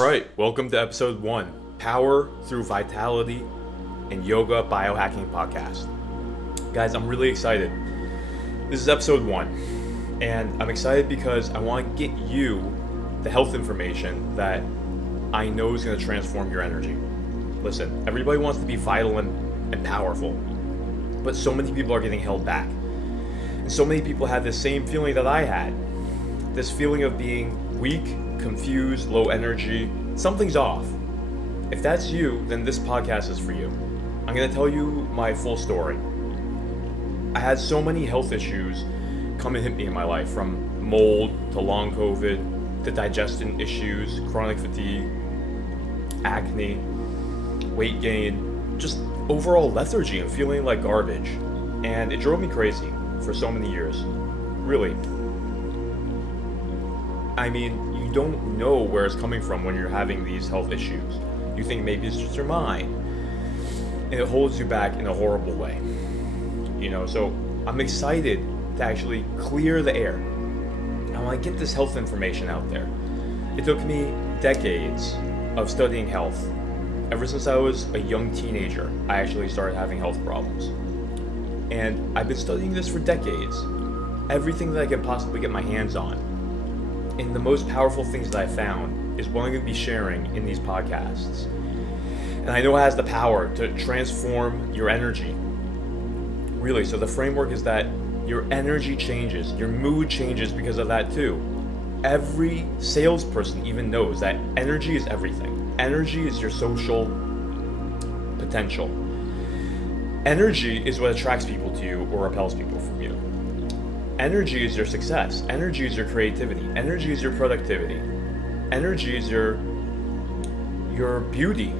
All right, welcome to episode 1, Power Through Vitality and Yoga Biohacking Podcast. Guys, I'm really excited. This is episode 1, and I'm excited because I want to get you the health information that I know is going to transform your energy. Listen, everybody wants to be vital and powerful, but so many people are getting held back. And so many people have this same feeling that I had. This feeling of being weak, confused, low energy. Something's off. If that's you, then this podcast is for you. I'm going to tell you my full story. I had so many health issues come and hit me in my life, from mold to long COVID to digestion issues, chronic fatigue, acne, weight gain, just overall lethargy and feeling like garbage. And it drove me crazy for so many years. Really. I mean, you don't know where it's coming from when you're having these health issues. You think maybe it's just your mind, and it holds you back in a horrible way. So I'm excited to actually clear the air. I want to get this health information out there. It took me decades of studying health. Ever since I was a young teenager, I actually started having health problems. And I've been studying this for decades. Everything that I can possibly get my hands on. And the most powerful things that I found is what I'm going to be sharing in these podcasts. And I know it has the power to transform your energy. Really, so the framework is that your energy changes, your mood changes because of that too. Every salesperson even knows that energy is everything. Energy is your social potential. Energy is what attracts people to you or repels people from you. Energy is your success. Energy is your creativity. Energy is your productivity. Energy is your beauty.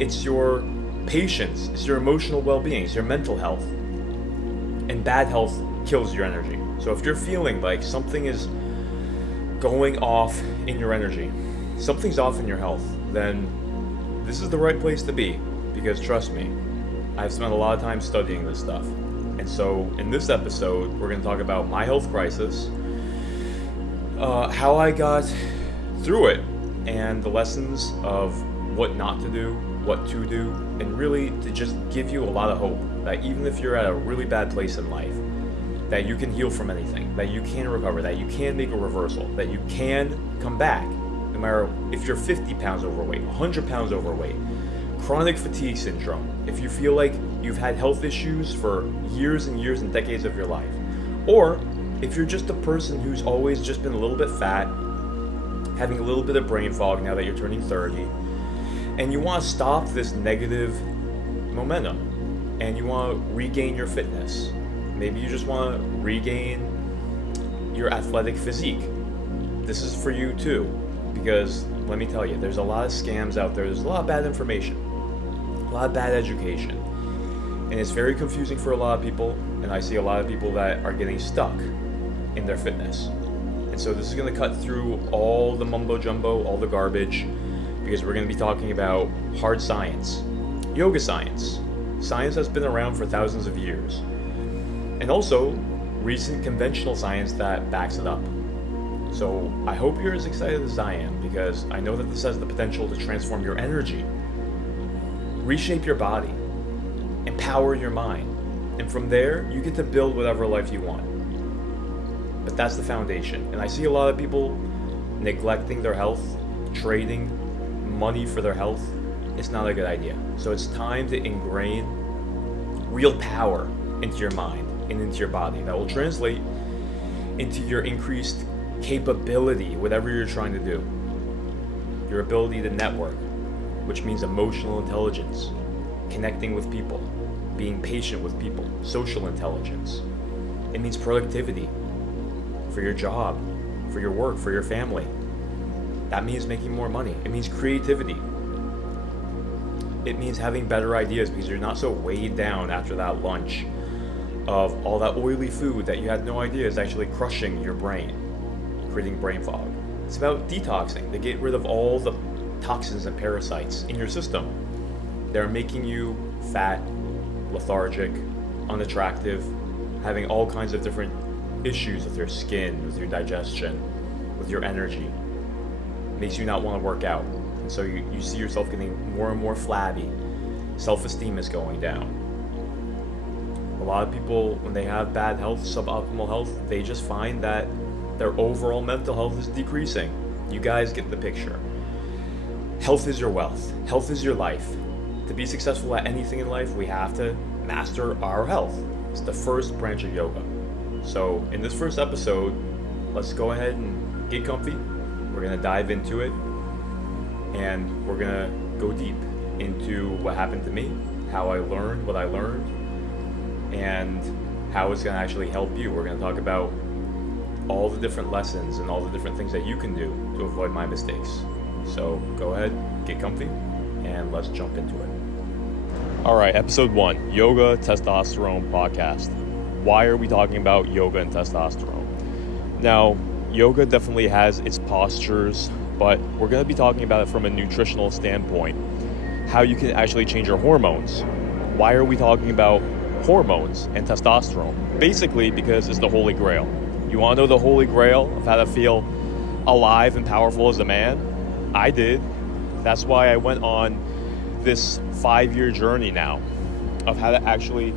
It's your patience. It's your emotional well-being. It's your mental health. And bad health kills your energy. So if you're feeling like something is going off in your energy, something's off in your health, then this is the right place to be. Because trust me, I've spent a lot of time studying this stuff. And so in this episode, we're going to talk about my health crisis, how I got through it, and the lessons of what not to do, what to do, and really to just give you a lot of hope that even if you're at a really bad place in life, that you can heal from anything, that you can recover, that you can make a reversal, that you can come back, no matter if you're 50 pounds overweight, 100 pounds overweight, chronic fatigue syndrome, if you feel like you've had health issues for years and years and decades of your life, or if you're just a person who's always just been a little bit fat, having a little bit of brain fog now that you're turning 30, and you want to stop this negative momentum, and you want to regain your fitness. Maybe you just want to regain your athletic physique. This is for you too, because let me tell you, there's a lot of scams out there, there's a lot of bad information, a lot of bad education, and it's very confusing for a lot of people, and I see a lot of people that are getting stuck in their fitness. And so this is going to cut through all the mumbo jumbo, all the garbage, because we're going to be talking about hard science, yoga science, science that's been around for thousands of years, and also recent conventional science that backs it up. So I hope you're as excited as I am, because I know that this has the potential to transform your energy, reshape your body, empower your mind, and from there you get to build whatever life you want. But that's the foundation, and I see a lot of people neglecting their health, trading money for their health. It's not a good idea. So it's time to ingrain real power into your mind and into your body that will translate into your increased capability, whatever you're trying to do. Your ability to network, which means emotional intelligence, connecting with people, being patient with people, social intelligence. It means productivity for your job, for your work, for your family. That means making more money. It means creativity. It means having better ideas because you're not so weighed down after that lunch of all that oily food that you had no idea is actually crushing your brain, creating brain fog. It's about detoxing to get rid of all the toxins and parasites in your system that are making you fat, lethargic, unattractive, having all kinds of different issues with your skin, with your digestion, with your energy. makes you not want to work out. And so you see yourself getting more and more flabby. Self-esteem is going down. A lot of people, when they have bad health, suboptimal health, they just find that their overall mental health is decreasing. You guys get the picture. Health is your wealth. Health is your life. To be successful at anything in life, we have to master our health. It's the first branch of yoga. So in this first episode, let's go ahead and get comfy. We're going to dive into it, and we're going to go deep into what happened to me, how I learned what I learned, and how it's going to actually help you. We're going to talk about all the different lessons and all the different things that you can do to avoid my mistakes. So go ahead, get comfy, and let's jump into it. All right, episode 1, Yoga Testosterone Podcast. Why are we talking about yoga and testosterone? Now, yoga definitely has its postures, but we're going to be talking about it from a nutritional standpoint. How you can actually change your hormones. Why are we talking about hormones and testosterone? Basically, because it's the holy grail. You want to know the holy grail of how to feel alive and powerful as a man? I did. That's why I went on this 5-year journey now of how to actually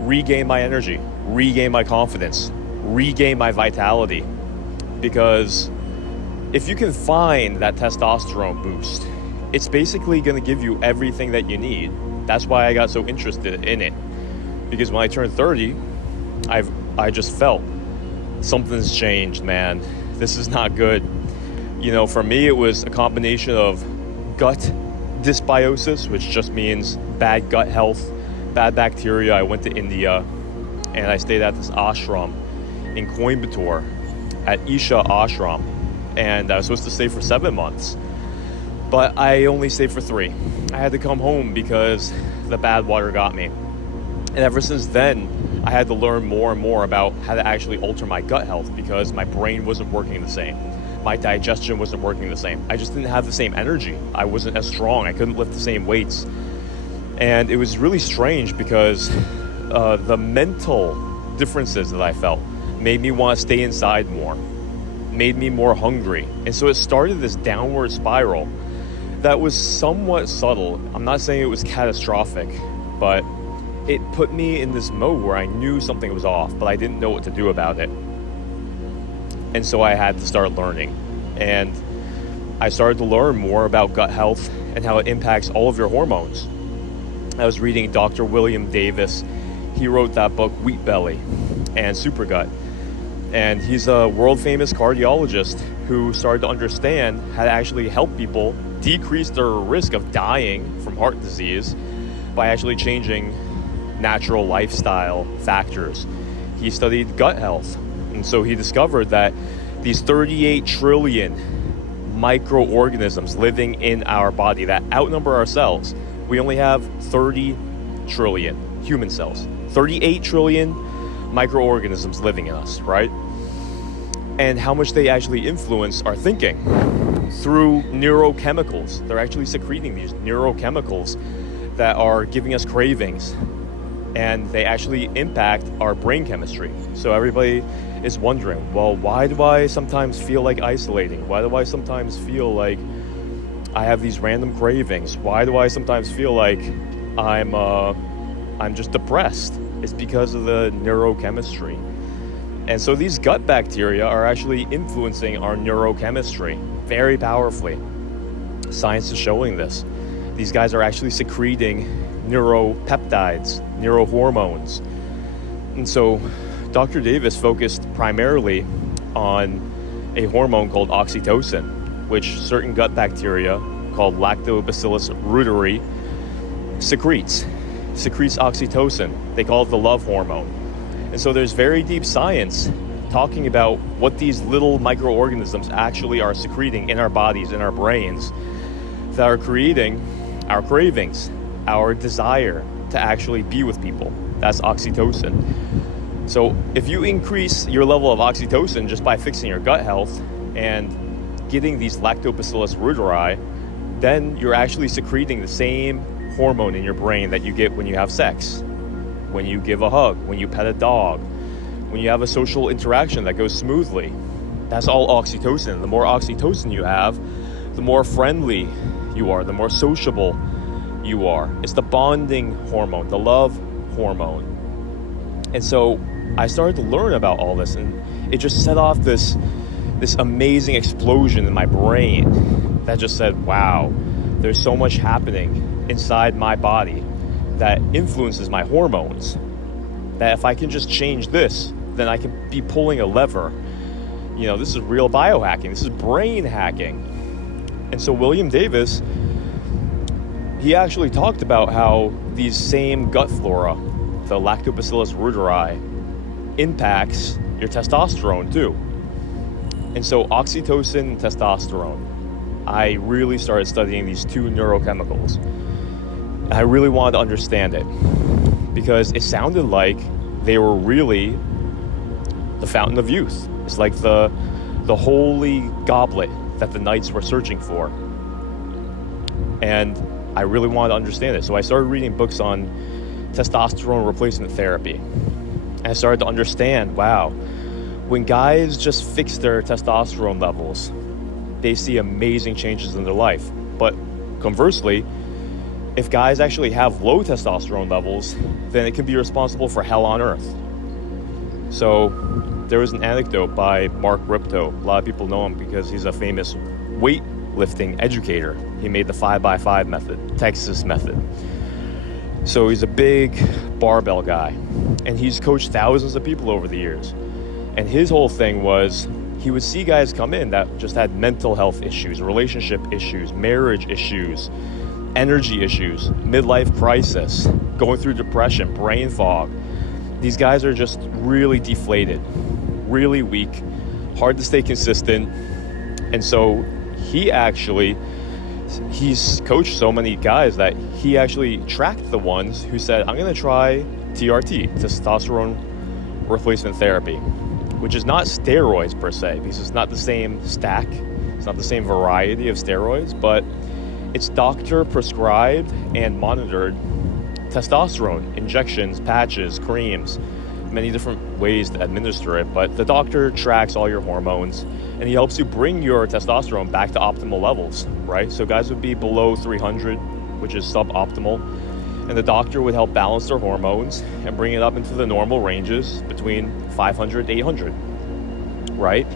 regain my energy, regain my confidence, regain my vitality. Because if you can find that testosterone boost, it's basically going to give you everything that you need. That's why I got so interested in it. Because when I turned 30, I just felt something's changed, man. This is not good. You know, for me, it was a combination of gut dysbiosis, which just means bad gut health, bad bacteria. I went to India and I stayed at this ashram in Coimbatore at Isha Ashram, and I was supposed to stay for 7 months, but I only stayed for 3. I had to come home because the bad water got me. And ever since then, I had to learn more and more about how to actually alter my gut health, because my brain wasn't working the same. My digestion wasn't working the same. I just didn't have the same energy. I wasn't as strong. I couldn't lift the same weights. And it was really strange because the mental differences that I felt made me want to stay inside more, made me more hungry. And so it started this downward spiral that was somewhat subtle. I'm not saying it was catastrophic, but it put me in this mode where I knew something was off, but I didn't know what to do about it. And so I had to start learning. And I started to learn more about gut health and how it impacts all of your hormones. I was reading Dr. William Davis. He wrote that book, Wheat Belly and Super Gut. And he's a world famous cardiologist who started to understand how to actually help people decrease their risk of dying from heart disease by actually changing natural lifestyle factors. He studied gut health. And so he discovered that these 38 trillion microorganisms living in our body that outnumber our cells, we only have 30 trillion human cells. 38 trillion microorganisms living in us, right? And how much they actually influence our thinking through neurochemicals. They're actually secreting these neurochemicals that are giving us cravings, and they actually impact our brain chemistry. So everybody is wondering, well, why do I sometimes feel like isolating? Why do I sometimes feel like I have these random cravings? Why do I sometimes feel like I'm just depressed? It's because of the neurochemistry. And so these gut bacteria are actually influencing our neurochemistry very powerfully. Science is showing this. These guys are actually secreting neuropeptides, neurohormones. And so Dr. Davis focused primarily on a hormone called oxytocin, which certain gut bacteria called Lactobacillus reuteri secretes oxytocin. They call it the love hormone. And so there's very deep science talking about what these little microorganisms actually are secreting in our bodies, in our brains, that are creating our cravings, our desire to actually be with people. That's oxytocin. So if you increase your level of oxytocin just by fixing your gut health and getting these Lactobacillus reuteri, then you're actually secreting the same hormone in your brain that you get when you have sex, when you give a hug, when you pet a dog, when you have a social interaction that goes smoothly. That's all oxytocin. The more oxytocin you have, the more friendly you are, the more sociable you are. It's the bonding hormone, the love hormone. And so I started to learn about all this, and it just set off this amazing explosion in my brain that just said, wow, there's so much happening inside my body that influences my hormones, that if I can just change this, then I can be pulling a lever. This is real biohacking. This is brain hacking. And so William Davis, he actually talked about how these same gut flora, the Lactobacillus reuteri, impacts your testosterone too. And so oxytocin and testosterone, I really started studying these two neurochemicals. I really wanted to understand it because it sounded like they were really the fountain of youth. It's like the holy goblet that the knights were searching for. And I really wanted to understand it. So I started reading books on testosterone replacement therapy. And I started to understand, wow, when guys just fix their testosterone levels, they see amazing changes in their life. But conversely, if guys actually have low testosterone levels, then it can be responsible for hell on earth. So there was an anecdote by Mark Ripto. A lot of people know him because he's a famous weightlifting educator. He made the 5x5 method, Texas method. So he's a big barbell guy, and he's coached thousands of people over the years. And his whole thing was, he would see guys come in that just had mental health issues, relationship issues, marriage issues, energy issues, midlife crisis, going through depression, brain fog. These guys are just really deflated, really weak, hard to stay consistent. And so he's coached so many guys that he actually tracked the ones who said, I'm going to try TRT, testosterone replacement therapy, which is not steroids per se, because it's not the same stack, it's not the same variety of steroids, but it's doctor prescribed and monitored testosterone injections, patches, creams, many different ways to administer it. But the doctor tracks all your hormones, and he helps you bring your testosterone back to optimal levels, right? So guys would be below 300, which is suboptimal, and the doctor would help balance their hormones and bring it up into the normal ranges between 500 to 800, right?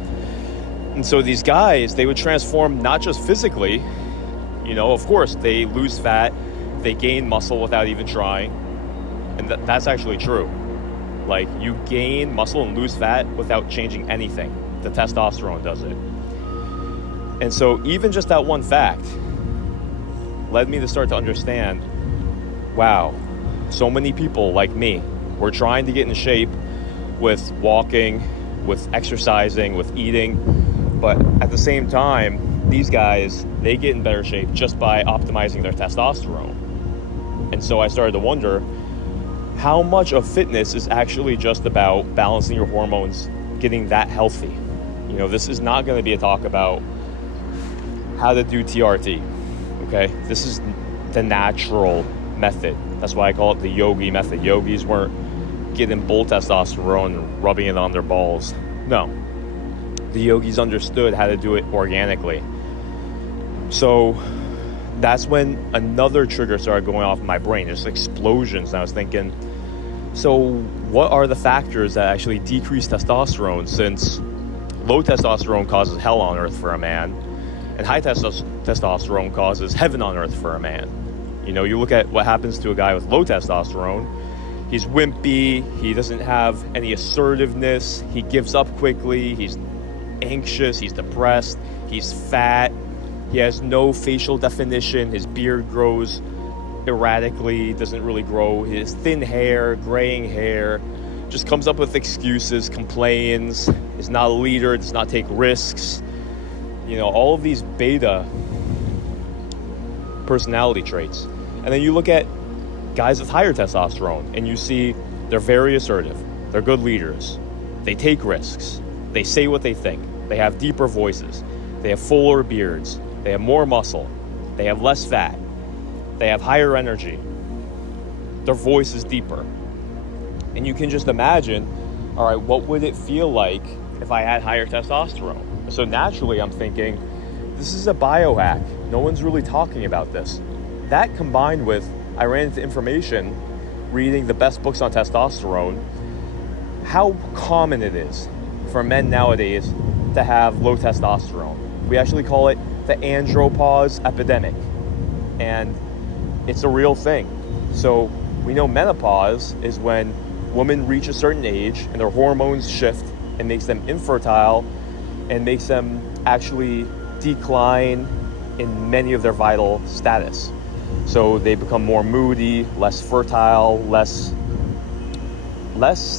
And so these guys, they would transform not just physically, of course, they lose fat, they gain muscle without even trying, and that's actually true. Like, you gain muscle and lose fat without changing anything. The testosterone does it. And so even just that one fact led me to start to understand, wow, so many people like me were trying to get in shape with walking, with exercising, with eating, but at the same time, these guys, they get in better shape just by optimizing their testosterone. And so I started to wonder, how much of fitness is actually just about balancing your hormones, getting that healthy? This is not going to be a talk about how to do TRT, okay? This is the natural method. That's why I call it the yogi method. Yogis weren't getting bull testosterone and rubbing it on their balls. No. The yogis understood how to do it organically. So that's when another trigger started going off in my brain, just explosions. And I was thinking, so what are the factors that actually decrease testosterone, since low testosterone causes hell on earth for a man, and high testosterone causes heaven on earth for a man? You look at what happens to a guy with low testosterone. He's wimpy, he doesn't have any assertiveness, he gives up quickly, he's anxious, he's depressed, he's fat, he has no facial definition, his beard grows erratically, doesn't really grow, his thin hair, graying hair, just comes up with excuses, complains, is not a leader, does not take risks. All of these beta personality traits. And then you look at guys with higher testosterone and you see they're very assertive, they're good leaders, they take risks, they say what they think, they have deeper voices, they have fuller beards, they have more muscle, they have less fat, they have higher energy, their voice is deeper. And you can just imagine, all right, what would it feel like if I had higher testosterone? So naturally I'm thinking, this is a biohack. No one's really talking about this. That combined with, I ran into information reading the best books on testosterone, how common it is for men nowadays to have low testosterone. We actually call it the andropause epidemic, and it's a real thing. So we know menopause is when women reach a certain age and their hormones shift and makes them infertile and makes them actually decline in many of their vital status. So they become more moody, less fertile, less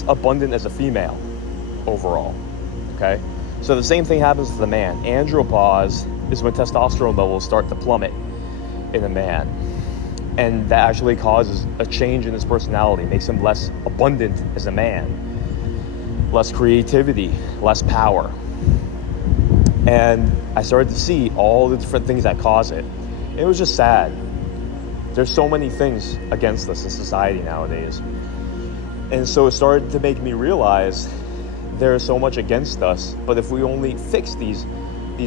abundant as a female overall, okay? So the same thing happens with the man. Andropause is when testosterone levels start to plummet in a man. And that actually causes a change in his personality, makes him less abundant as a man, less creativity, less power. And I started to see all the different things that cause it. It was just sad. There's so many things against us in society nowadays. And so it started to make me realize there's so much against us, but if we only fix these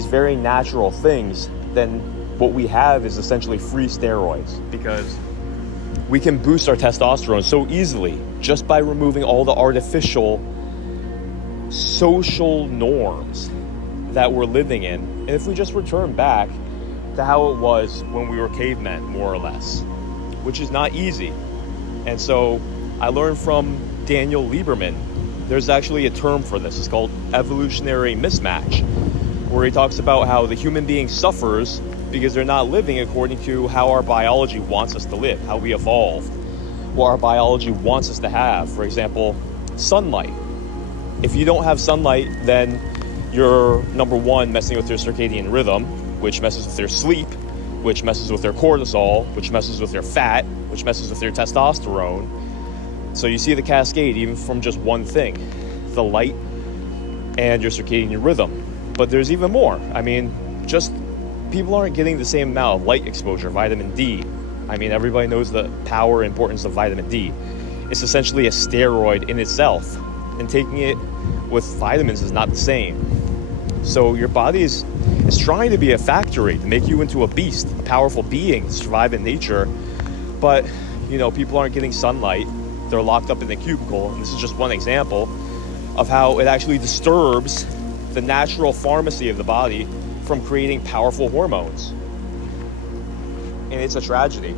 very natural things, then what we have is essentially free steroids, because we can boost our testosterone so easily just by removing all the artificial social norms that we're living in. And if we just return back to how it was when we were cavemen, more or less, which is not easy. And so I learned from Daniel Lieberman, there's actually a term for this. It's called evolutionary mismatch, where he talks about how the human being suffers because they're not living according to how our biology wants us to live, how we evolved, what our biology wants us to have. For example, sunlight. If you don't have sunlight, then you're, number one, messing with your circadian rhythm, which messes with their sleep, which messes with their cortisol, which messes with their fat, which messes with their testosterone. So you see the cascade even from just one thing, the light and your circadian rhythm. But there's even more. I mean, just people aren't getting the same amount of light exposure, vitamin D. I mean, everybody knows the power and importance of vitamin D. It's essentially a steroid in itself, and taking it with vitamins is not the same. So your body is trying to be a factory to make you into a beast, a powerful being to survive in nature. But, people aren't getting sunlight. They're locked up in the cubicle. And this is just one example of how it actually disturbs the natural pharmacy of the body from creating powerful hormones. And it's a tragedy,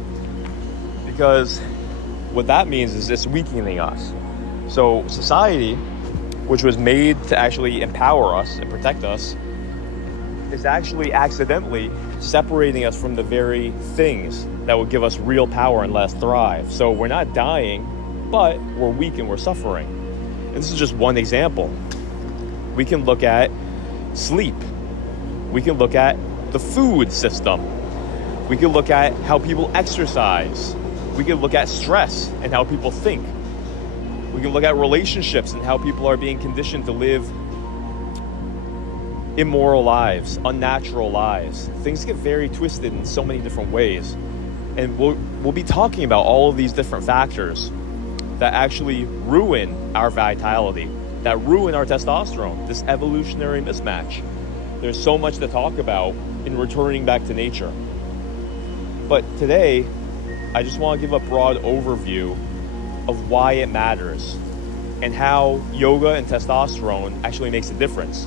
because what that means is it's weakening us. So society, which was made to actually empower us and protect us, is actually accidentally separating us from the very things that would give us real power and let us thrive. So we're not dying, but we're weak and we're suffering. And this is just one example. We can look at sleep. We can look at the food system. We can look at how people exercise. We can look at stress and how people think. We can look at relationships and how people are being conditioned to live immoral lives, unnatural lives. Things get very twisted in so many different ways. And we'll be talking about all of these different factors that actually ruin our vitality, that ruin our testosterone, this evolutionary mismatch. There's so much to talk about in returning back to nature. But today, I just want to give a broad overview of why it matters and how yoga and testosterone actually makes a difference.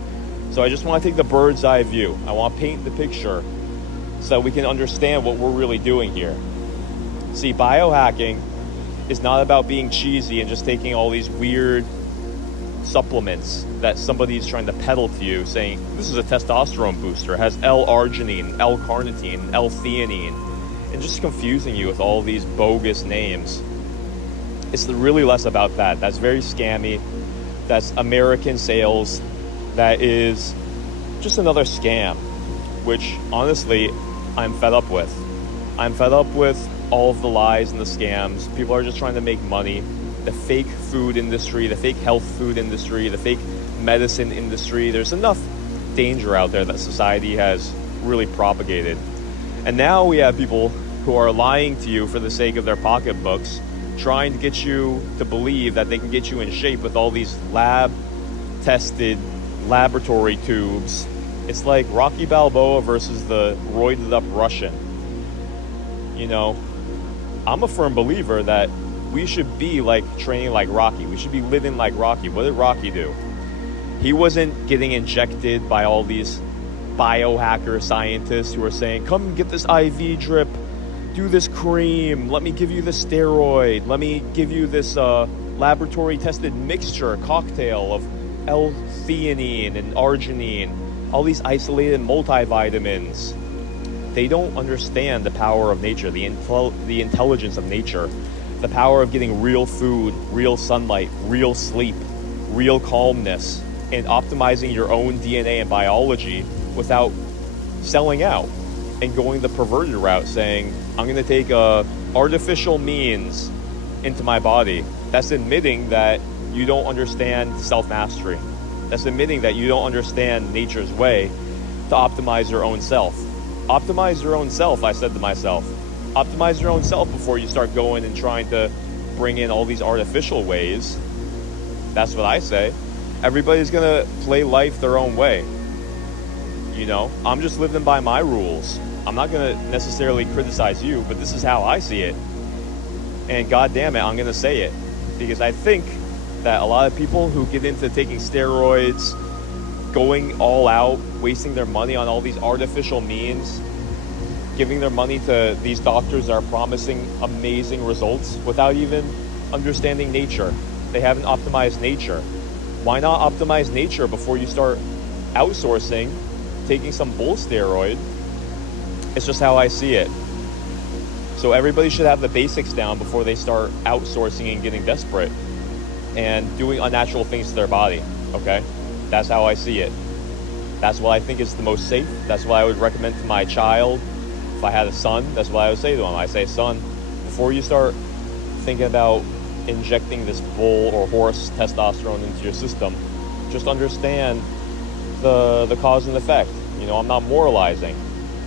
So I just want to take the bird's eye view. I want to paint the picture so that we can understand what we're really doing here. See, biohacking is not about being cheesy and just taking all these weird supplements that somebody's trying to peddle to you, saying this is a testosterone booster, it has L-arginine, L-carnitine, L-theanine, and just confusing you with all these bogus names. It's really less about that. That's very scammy. That's American sales. That is just another scam, which honestly, I'm fed up with. I'm fed up with all of the lies and the scams. People are just trying to make money. The fake food industry, the fake health food industry, the fake medicine industry. There's enough danger out there that society has really propagated. And now we have people who are lying to you for the sake of their pocketbooks, trying to get you to believe that they can get you in shape with all these lab-tested laboratory tubes It's like Rocky Balboa versus the roided up Russian. You know, I'm a firm believer that we should be like training like Rocky. We should be living like Rocky. What did Rocky do? He wasn't getting injected by all these biohacker scientists who are saying, come get this IV drip, do this cream, let me give you this steroid, let me give you this laboratory tested mixture, cocktail of L-theanine and arginine, all these isolated multivitamins. They don't understand the power of nature, the intelligence of nature, the power of getting real food, real sunlight, real sleep, real calmness, and optimizing your own DNA and biology without selling out and going the perverted route, saying, I'm going to take artificial means into my body. That's admitting that you don't understand self-mastery. That's admitting that you don't understand nature's way to optimize your own self. Optimize your own self, I said to myself. Optimize your own self before you start going and trying to bring in all these artificial ways. That's what I say. Everybody's going to play life their own way. You know, I'm just living by my rules. I'm not going to necessarily criticize you, but this is how I see it. And God damn it, I'm going to say it. Because I think that a lot of people who get into taking steroids, going all out, wasting their money on all these artificial means, giving their money to these doctors that are promising amazing results without even understanding nature. They haven't optimized nature. Why not optimize nature before you start outsourcing, taking some bull steroid? It's just how I see it. So everybody should have the basics down before they start outsourcing and getting desperate and doing unnatural things to their body, okay? That's how I see it. That's what I think is the most safe. That's what I would recommend to my child. If I had a son, that's what I would say to him. I say, son, before you start thinking about injecting this bull or horse testosterone into your system, just understand the cause and effect. You know, I'm not moralizing,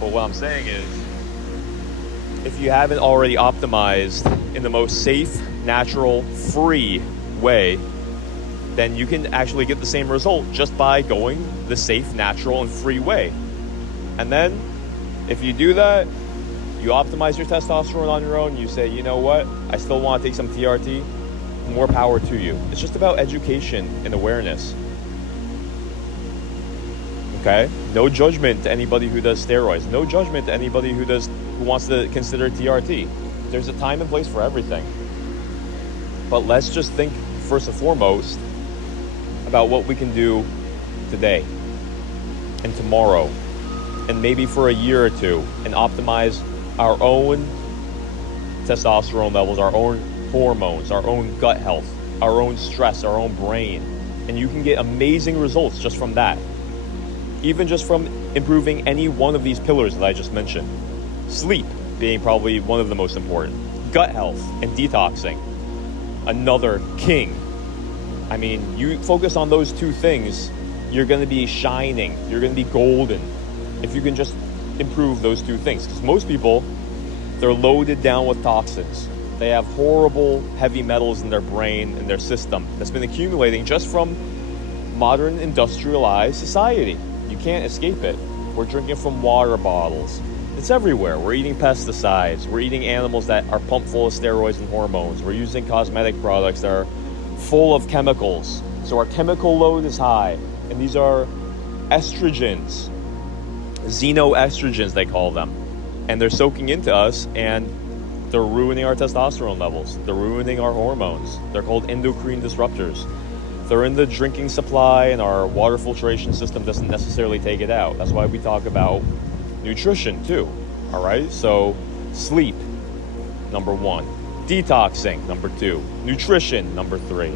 but what I'm saying is, if you haven't already optimized in the most safe, natural, free way, then you can actually get the same result just by going the safe, natural, and free way. And then, if you do that, you optimize your testosterone on your own, you say, you know what, I still want to take some TRT, more power to you. It's just about education and awareness. Okay? No judgment to anybody who does steroids. No judgment to anybody who wants to consider TRT. There's a time and place for everything. But let's just think first and foremost about what we can do today and tomorrow and maybe for a year or two and optimize our own testosterone levels, our own hormones, our own gut health, our own stress, our own brain. And you can get amazing results just from that. Even just from improving any one of these pillars that I just mentioned. Sleep being probably one of the most important. Gut health and detoxing, another king. I mean, you focus on those two things, you're going to be shining. You're going to be golden if you can just improve those two things. Because most people, they're loaded down with toxins. They have horrible heavy metals in their brain and their system that's been accumulating just from modern industrialized society. You can't escape it. We're drinking from water bottles. It's everywhere. We're eating pesticides. We're eating animals that are pumped full of steroids and hormones. We're using cosmetic products that are full of chemicals. So our chemical load is high. And these are estrogens. Xenoestrogens, they call them. And they're soaking into us and they're ruining our testosterone levels. They're ruining our hormones. They're called endocrine disruptors. They're in the drinking supply, and our water filtration system doesn't necessarily take it out. That's why we talk about nutrition too. All right, so sleep, number 1. Detoxing, number 2. Nutrition, number 3.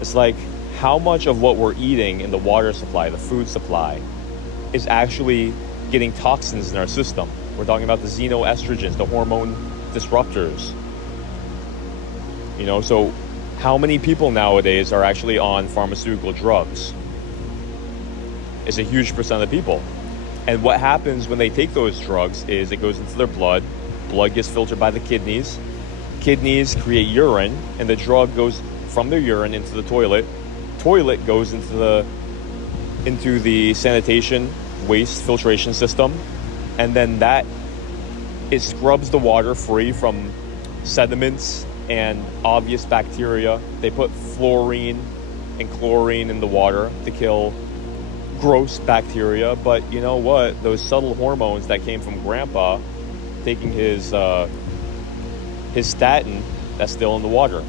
It's like how much of what we're eating in the water supply, the food supply, is actually getting toxins in our system. We're talking about the xenoestrogens, the hormone disruptors. You know, so how many people nowadays are actually on pharmaceutical drugs? It's a huge percent of people. And what happens when they take those drugs is it goes into their blood. Blood gets filtered by the kidneys. Kidneys create urine, and the drug goes from their urine into the toilet. Toilet goes into the sanitation waste filtration system, and then it scrubs the water free from sediments and obvious bacteria. They put fluorine and chlorine in the water to kill gross bacteria, but you know what? Those subtle hormones that came from Grandpa taking his statin, that's still in the water.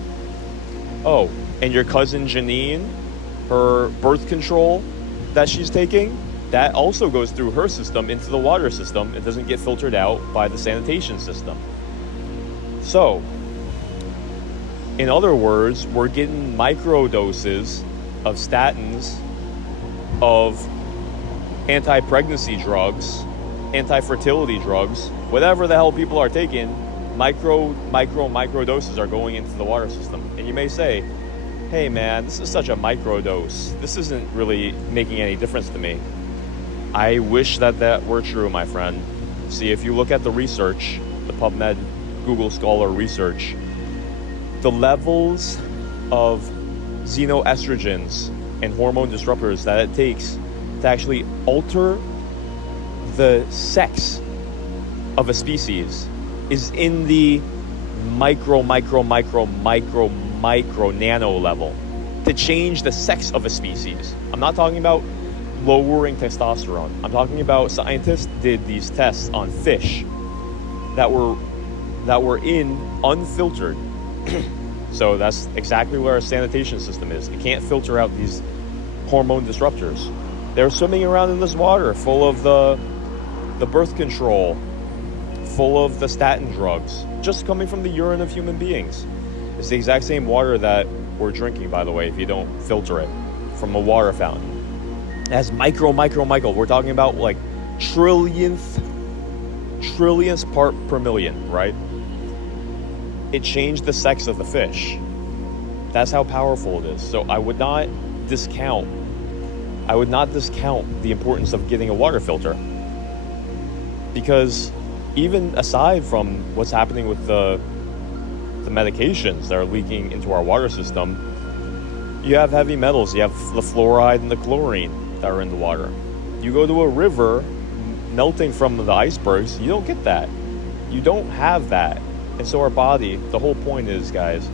Oh, and your cousin Janine, her birth control that she's taking, that also goes through her system into the water system. It doesn't get filtered out by the sanitation system. So, in other words, we're getting micro doses of statins, of anti-pregnancy drugs, anti-fertility drugs, whatever the hell people are taking, micro doses are going into the water system. And you may say, hey man, this is such a micro dose. This isn't really making any difference to me. I wish that were true, my friend. See, if you look at the research, the PubMed, Google Scholar research, the levels of xenoestrogens and hormone disruptors that it takes to actually alter the sex of a species is in the micro nano level to change the sex of a species. I'm not talking about lowering testosterone. I'm talking about scientists did these tests on fish that were in unfiltered. So that's exactly where our sanitation system is. It can't filter out these hormone disruptors. They're swimming around in this water full of the birth control, full of the statin drugs, just coming from the urine of human beings. It's the exact same water that we're drinking, by the way, if you don't filter it from a water fountain. It has micro. We're talking about like trillionth part per million, right? It changed the sex of the fish. That's how powerful it is. So I would not discount the importance of getting a water filter, because even aside from what's happening with the medications that are leaking into our water system, you have heavy metals, you have the fluoride and the chlorine that are in the water. You go to a river melting from the icebergs, you don't get that. You don't have that. And so our body, the whole point is, guys,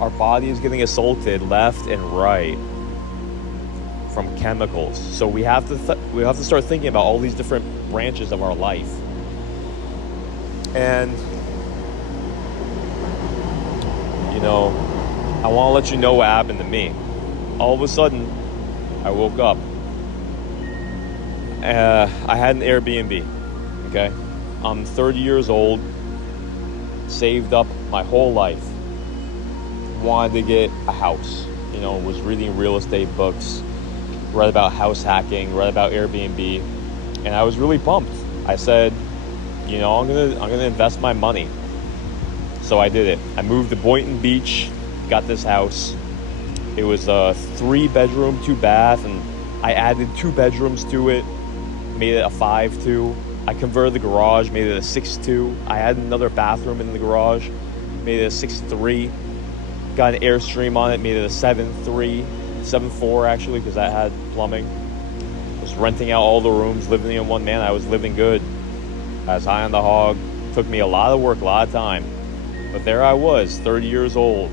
our body is getting assaulted left and right from chemicals. So we have to start thinking about all these different branches of our life. And I want to let you know what happened to me. All of a sudden, I woke up. I had an Airbnb. Okay, I'm 30 years old. Saved up my whole life. Wanted to get a house. Was reading real estate books. Read about house hacking. Read about Airbnb, and I was really pumped. I said, I'm gonna invest my money. So I did it. I moved to Boynton Beach, got this house. It was a 3-bedroom, 2-bath, and I added 2 bedrooms to it, made it a 5-2. I converted the garage, made it a 6-2. I had another bathroom in the garage, made it a 6-3. Got an Airstream on it, made it a 7-3, 7-4 actually, because I had plumbing. Was renting out all the rooms, living in one. Man, I was living good. I was high on the hog. Took me a lot of work, a lot of time. But there I was, 30 years old.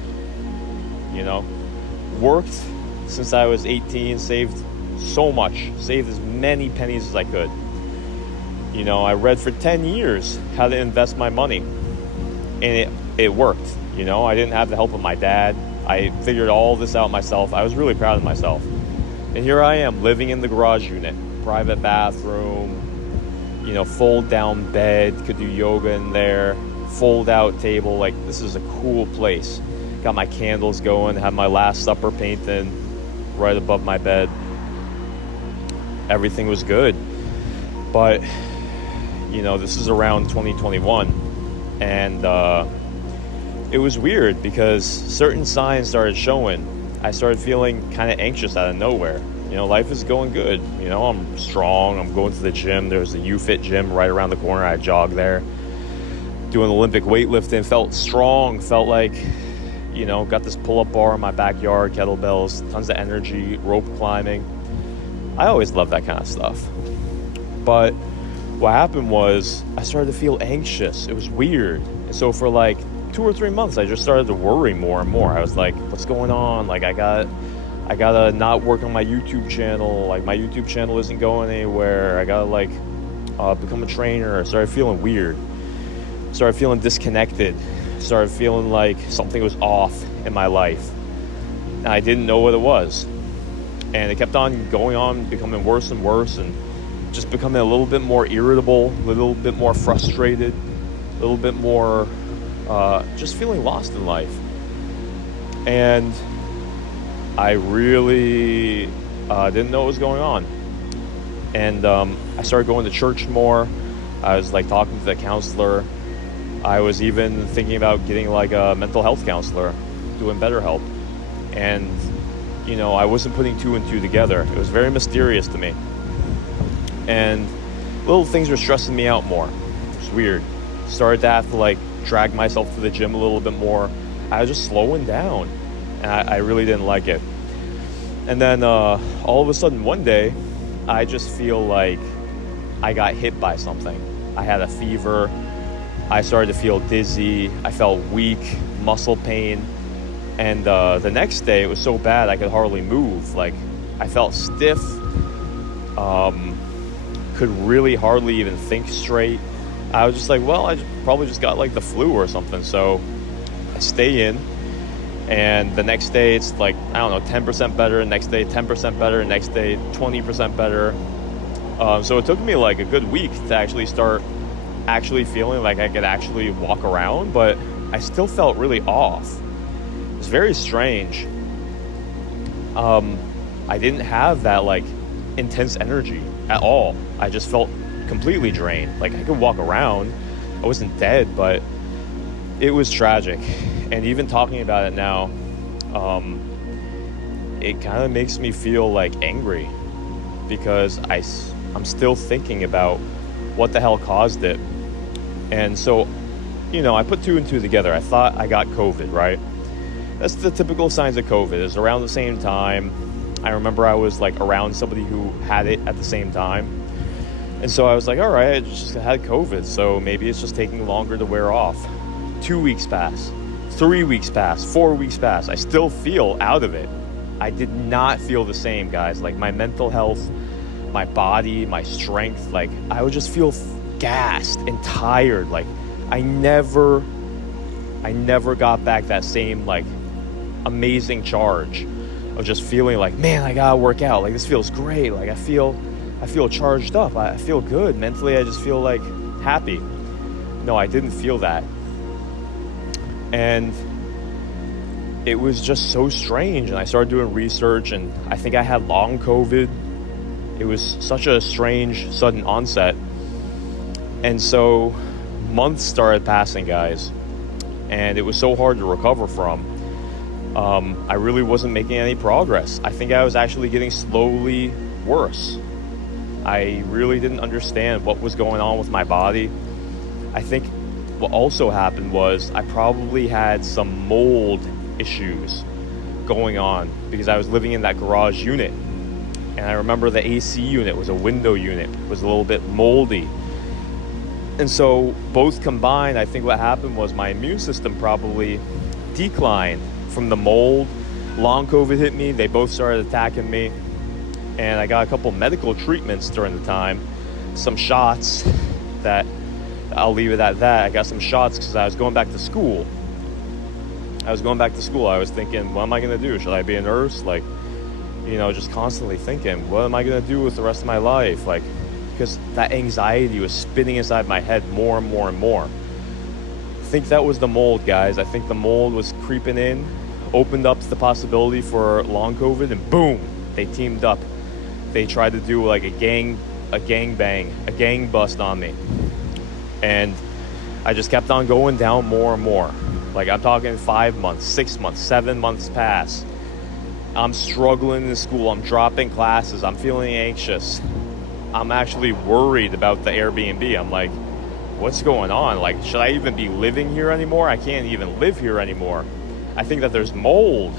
Worked since I was 18, saved so much, saved as many pennies as I could. I read for 10 years how to invest my money, and it worked. I didn't have the help of my dad. I figured all this out myself. I was really proud of myself. And here I am, living in the garage unit, private bathroom, fold down bed, could do yoga in there, fold out table. Like, this is a cool place. Got my candles going, have my Last Supper painting right above my bed. Everything was good. But this is around 2021, and it was weird because certain signs started showing. I started feeling kind of anxious out of nowhere. Life is going good. I'm strong. I'm going to the gym. There's a UFit gym right around the corner. I jog there, doing Olympic weightlifting. Felt strong. Felt like, got this pull-up bar in my backyard, kettlebells, tons of energy, rope climbing. I always love that kind of stuff. But what happened was I started to feel anxious. It was weird. And so for like 2 or 3 months, I just started to worry more and more. I was like, what's going on? Like, I gotta not work on my YouTube channel. Like, my YouTube channel isn't going anywhere. I gotta like become a trainer. I started feeling weird. Started feeling disconnected. Started feeling like something was off in my life. And I didn't know what it was. And it kept on going on, becoming worse and worse, and just becoming a little bit more irritable, a little bit more frustrated, a little bit more just feeling lost in life. And I really didn't know what was going on. And I started going to church more. I was like talking to the counselor. I was even thinking about getting like a mental health counselor, doing BetterHelp. And, you know, I wasn't putting 2 and 2 together. It was very mysterious to me. And little things were stressing me out more. It was weird. Started to have to like drag myself to the gym a little bit more. I was just slowing down, and I really didn't like it. And then all of a sudden one day, I just feel like I got hit by something. I had a fever. I started to feel dizzy. I felt weak, muscle pain. And the next day, it was so bad I could hardly move. Like, I felt stiff. Could really hardly even think straight. I was just like, well, I probably just got like the flu or something. So I stay in, and the next day it's like, I don't know, 10% better. Next day, 10% better. Next day, 20% better. So it took me like a good week to actually start feeling like I could actually walk around, but I still felt really off. It was very strange. I didn't have that like intense energy at all. I just felt completely drained. Like, I could walk around. I wasn't dead, but it was tragic. And even talking about it now, it kind of makes me feel like angry, because I'm still thinking about what the hell caused it. And so, you know, I put 2 and 2 together. I thought I got COVID, right? That's the typical signs of COVID. It's around the same time. I remember I was like around somebody who had it at the same time. And so I was like, all right, I just had COVID, so maybe it's just taking longer to wear off. 2 weeks pass, 3 weeks pass, 4 weeks pass. I still feel out of it. I did not feel the same, guys. Like, my mental health, my body, my strength, like, I would just feel gassed and tired. Like, I never got back that same like amazing charge of just feeling like, man, I gotta work out. Like, this feels great. Like, I feel charged up. I feel good. Mentally, I just feel like happy. No, I didn't feel that. And it was just so strange. And I started doing research, and I think I had long COVID. It was such a strange, sudden onset. And so months started passing, guys. And it was so hard to recover from. I really wasn't making any progress. I think I was actually getting slowly worse. I really didn't understand what was going on with my body. I think what also happened was I probably had some mold issues going on, because I was living in that garage unit. And I remember the AC unit was a window unit. It was a little bit moldy. And so both combined, I think what happened was my immune system probably declined from the mold. Long COVID hit me. They both started attacking me. And I got a couple medical treatments during the time. Some shots that, I'll leave it at that. I got some shots because I was going back to school. I was thinking, what am I going to do? Should I be a nurse? Like, you know, just constantly thinking, what am I going to do with the rest of my life? Like, because that anxiety was spinning inside my head more and more and more. I think that was the mold, guys. I think the mold was creeping in, opened up the possibility for long COVID, and boom, they teamed up. They tried to do like a gang bust on me. And I just kept on going down more and more. Like, I'm talking 5 months, 6 months, 7 months pass. I'm struggling in school. I'm dropping classes. I'm feeling anxious. I'm actually worried about the Airbnb. I'm like, what's going on? Like, should I even be living here anymore? I can't even live here anymore. I think that there's mold.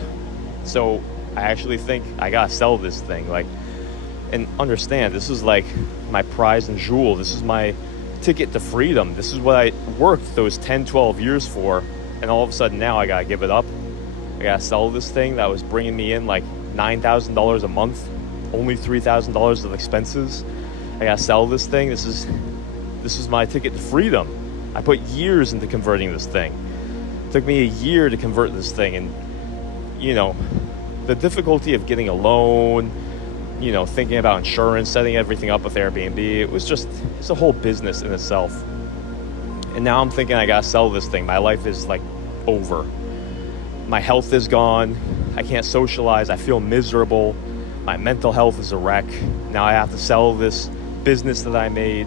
So I actually think I gotta sell this thing. Like, and understand, this is like my prize and jewel. This is my ticket to freedom. This is what I worked those 10, 12 years for. And all of a sudden now I gotta give it up. I gotta sell this thing that was bringing me in like $9,000 a month, only $3,000 of expenses. I gotta sell this thing. This is my ticket to freedom. I put years into converting this thing. It took me a year to convert this thing. And, you know, the difficulty of getting a loan, you know, thinking about insurance, setting everything up with Airbnb, it's a whole business in itself. And now I'm thinking I gotta sell this thing. My life is like over. My health is gone. I can't socialize. I feel miserable. My mental health is a wreck. Now I have to sell this business that I made.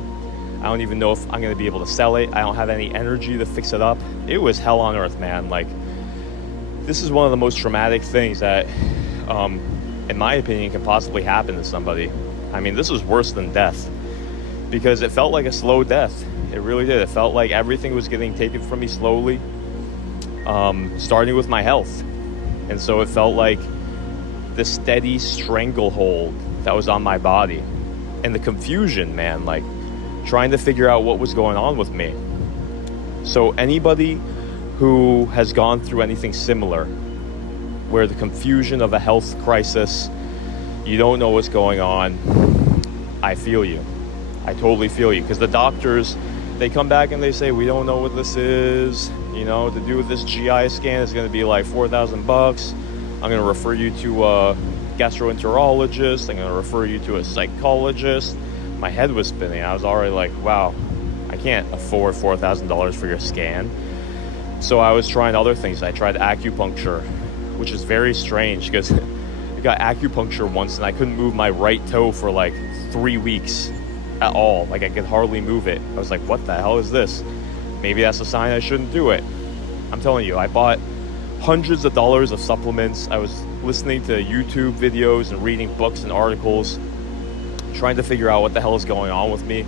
I don't even know if I'm going to be able to sell it. I don't have any energy to fix it up. It was hell on earth, man. Like, this is one of the most traumatic things that, in my opinion, can possibly happen to somebody. I mean, this was worse than death because it felt like a slow death. It really did. It felt like everything was getting taken from me slowly, starting with my health. And so it felt like the steady stranglehold that was on my body. And the confusion, man, like trying to figure out what was going on with me. So anybody who has gone through anything similar, where the confusion of a health crisis, you don't know what's going on, I feel you. I totally feel you. Because the doctors, they come back and they say, we don't know what this is. You know, to do this GI scan is going to be like $4,000. I'm going to refer you to a gastroenterologist. I'm going to refer you to a psychologist. My head was spinning. I was already like, wow, I can't afford $4,000 for your scan. So I was trying other things. I tried acupuncture, which is very strange because I got acupuncture once and I couldn't move my right toe for like 3 weeks at all. Like I could hardly move it. I was like, what the hell is this? Maybe that's a sign I shouldn't do it. I'm telling you, I bought hundreds of dollars of supplements. I was listening to YouTube videos and reading books and articles, trying to figure out what the hell is going on with me,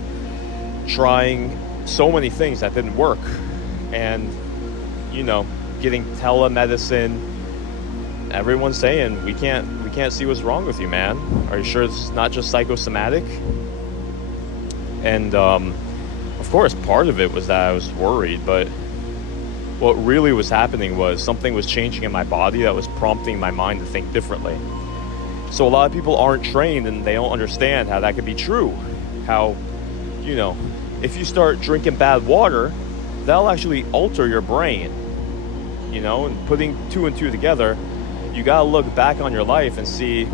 trying so many things that didn't work. And, you know, getting telemedicine, everyone's saying, we can't see what's wrong with you, man. Are you sure this is not just psychosomatic? And, of course, part of it was that I was worried, but what really was happening was something was changing in my body that was prompting my mind to think differently. So a lot of people aren't trained and they don't understand how that could be true. How, you know, if you start drinking bad water, that'll actually alter your brain. You know, and putting 2 and 2 together, you gotta look back on your life and see,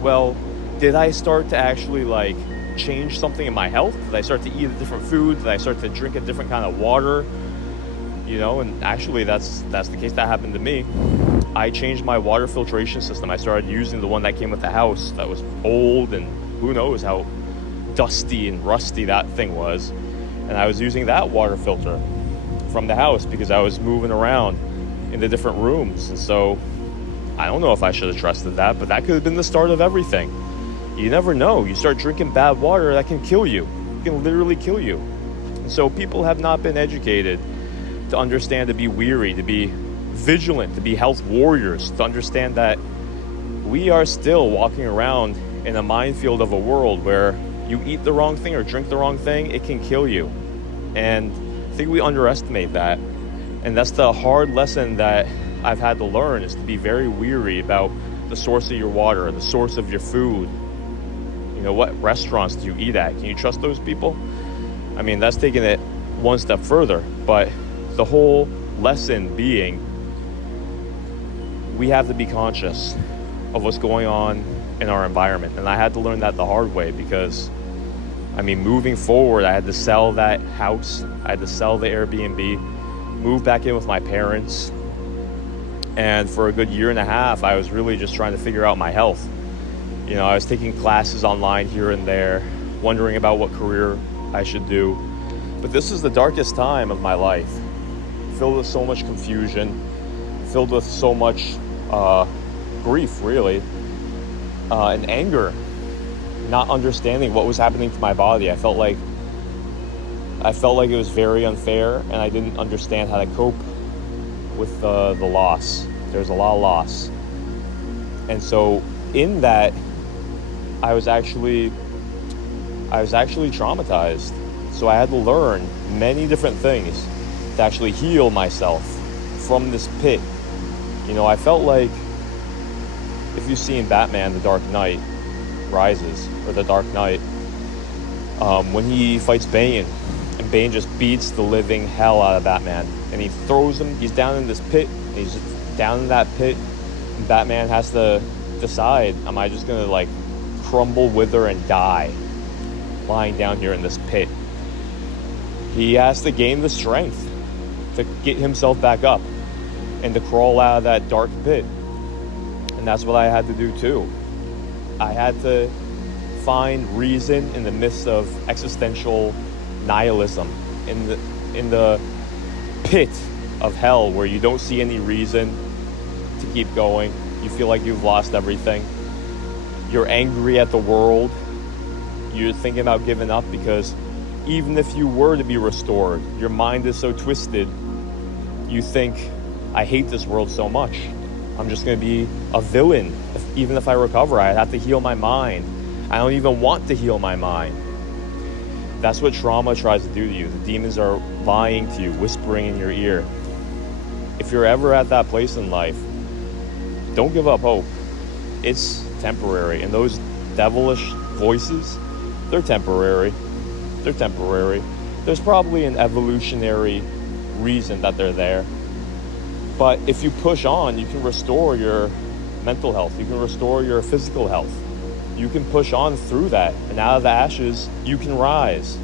well, did I start to actually like change something in my health? Did I start to eat a different food? Did I start to drink a different kind of water? You know, and actually that's the case that happened to me. I changed my water filtration system. I started using the one that came with the house that was old and who knows how dusty and rusty that thing was. And I was using that water filter from the house because I was moving around in the different rooms. And so I don't know if I should have trusted that, but that could have been the start of everything. You never know. You start drinking bad water, that can kill you. It can literally kill you. And so people have not been educated to understand, to be weary, to be vigilant, to be health warriors, to understand that we are still walking around in a minefield of a world where you eat the wrong thing or drink the wrong thing, it can kill you. And I think we underestimate that. And that's the hard lesson that I've had to learn, is to be very weary about the source of your water, the source of your food. You know, what restaurants do you eat at? Can you trust those people? I mean, that's taking it one step further, but the whole lesson being, we have to be conscious of what's going on in our environment. And I had to learn that the hard way because, I mean, moving forward, I had to sell that house. I had to sell the Airbnb, move back in with my parents. And for a good year and a half, I was really just trying to figure out my health. You know, I was taking classes online here and there, wondering about what career I should do. But this is the darkest time of my life, filled with so much confusion, filled with so much grief, really, and anger, not understanding what was happening to my body. I felt like it was very unfair, and I didn't understand how to cope with the loss. There's a lot of loss. And so in that, I I was actually traumatized. So I had to learn many different things to actually heal myself from this pit. You know, I felt like, if you've seen Batman The Dark Knight Rises, or The Dark Knight, when he fights Bane, and Bane just beats the living hell out of Batman, and he throws him, he's down in this pit, and he's just down in that pit, and Batman has to decide, am I just gonna like crumble, wither, and die lying down here in this pit? He has to gain the strength to get himself back up and to crawl out of that dark pit. And that's what I had to do too. I had to find reason in the midst of existential nihilism, in the pit of hell where you don't see any reason to keep going. You feel like you've lost everything. You're angry at the world. You're thinking about giving up because even if you were to be restored, your mind is so twisted. You think, I hate this world so much. I'm just going to be a villain. Even if I recover, I have to heal my mind. I don't even want to heal my mind. That's what trauma tries to do to you. The demons are lying to you, whispering in your ear. If you're ever at that place in life, don't give up hope. It's temporary. And those devilish voices, they're temporary. They're temporary. There's probably an evolutionary reason that they're there. But if you push on, you can restore your mental health. You can restore your physical health. You can push on through that. And out of the ashes, you can rise.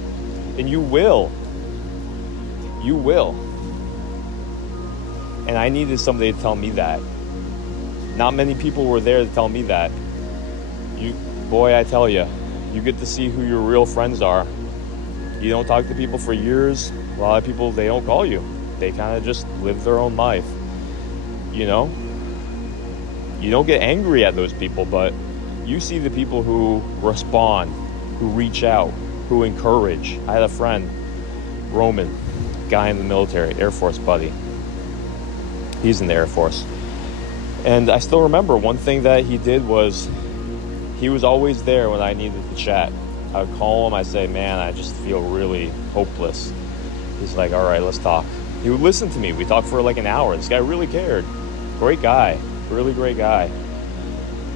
And you will. You will. And I needed somebody to tell me that. Not many people were there to tell me that. Boy, I tell you, you get to see who your real friends are. You don't talk to people for years. A lot of people, they don't call you. They kind of just live their own life. You know? You don't get angry at those people, but you see the people who respond, who reach out, who encourage. I had a friend, Roman, guy in the military, Air Force buddy. He's in the Air Force. And I still remember one thing that he did was he was always there when I needed to chat. I would call him, I'd say, man, I just feel really hopeless. He's like, all right, let's talk. He would listen to me. We talked for like an hour. This guy really cared. Great guy. Really great guy.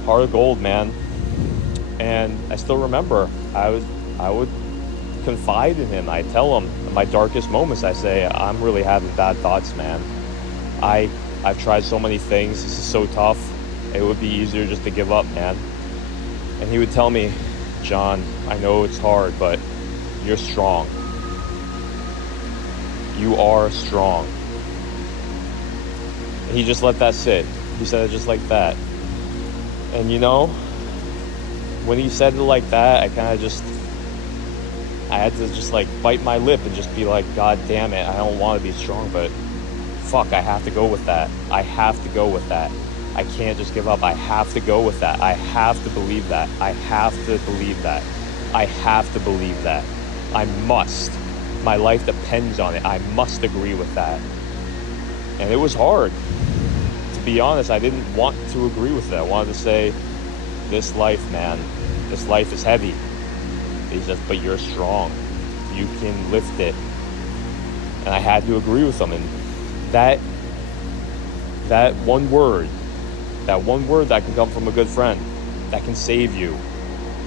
Heart of gold, man. And I still remember I would confide in him. I tell him in my darkest moments, I say, I'm really having bad thoughts, man. I've tried so many things. This is so tough. It would be easier just to give up, man. And he would tell me, John, I know it's hard, but you're strong. You are strong. And he just let that sit. He said it just like that. And you know, when he said it like that, I had to just like bite my lip and just be like, God damn it, I don't want to be strong, but fuck, I have to go with that. I have to go with that. I can't just give up. I have to go with that. I have to believe that. I have to believe that. I have to believe that. I must. My life depends on it. I must agree with that. And it was hard. To be honest, I didn't want to agree with it. I wanted to say, this life, man, this life is heavy. He says, but you're strong. You can lift it. And I had to agree with him. And that one word that can come from a good friend, that can save you.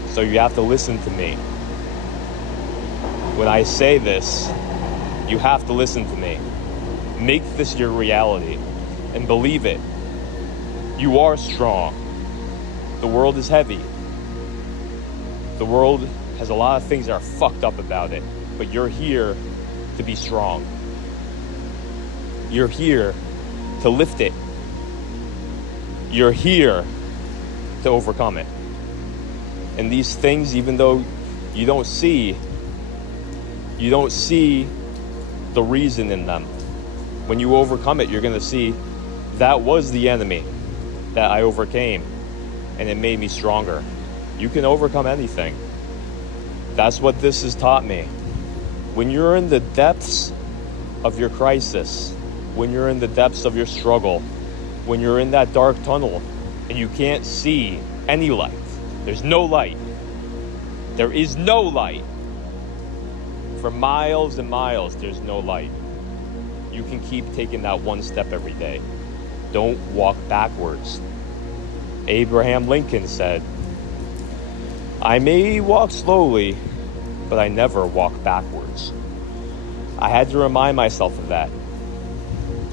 So you have to listen to me. When I say this, you have to listen to me. Make this your reality and believe it. You are strong. The world is heavy. The world has a lot of things that are fucked up about it, but you're here to be strong. You're here to lift it. You're here to overcome it. And these things, even though you don't see the reason in them. When you overcome it, you're going to see that was the enemy that I overcame, and it made me stronger. You can overcome anything. That's what this has taught me. When you're in the depths of your crisis, when you're in the depths of your struggle, when you're in that dark tunnel and you can't see any light, there's no light, There is no light. For miles and miles, there's no light. You can keep taking that one step every day. Don't walk backwards. Abraham Lincoln said, "I may walk slowly, but I never walk backwards." I had to remind myself of that.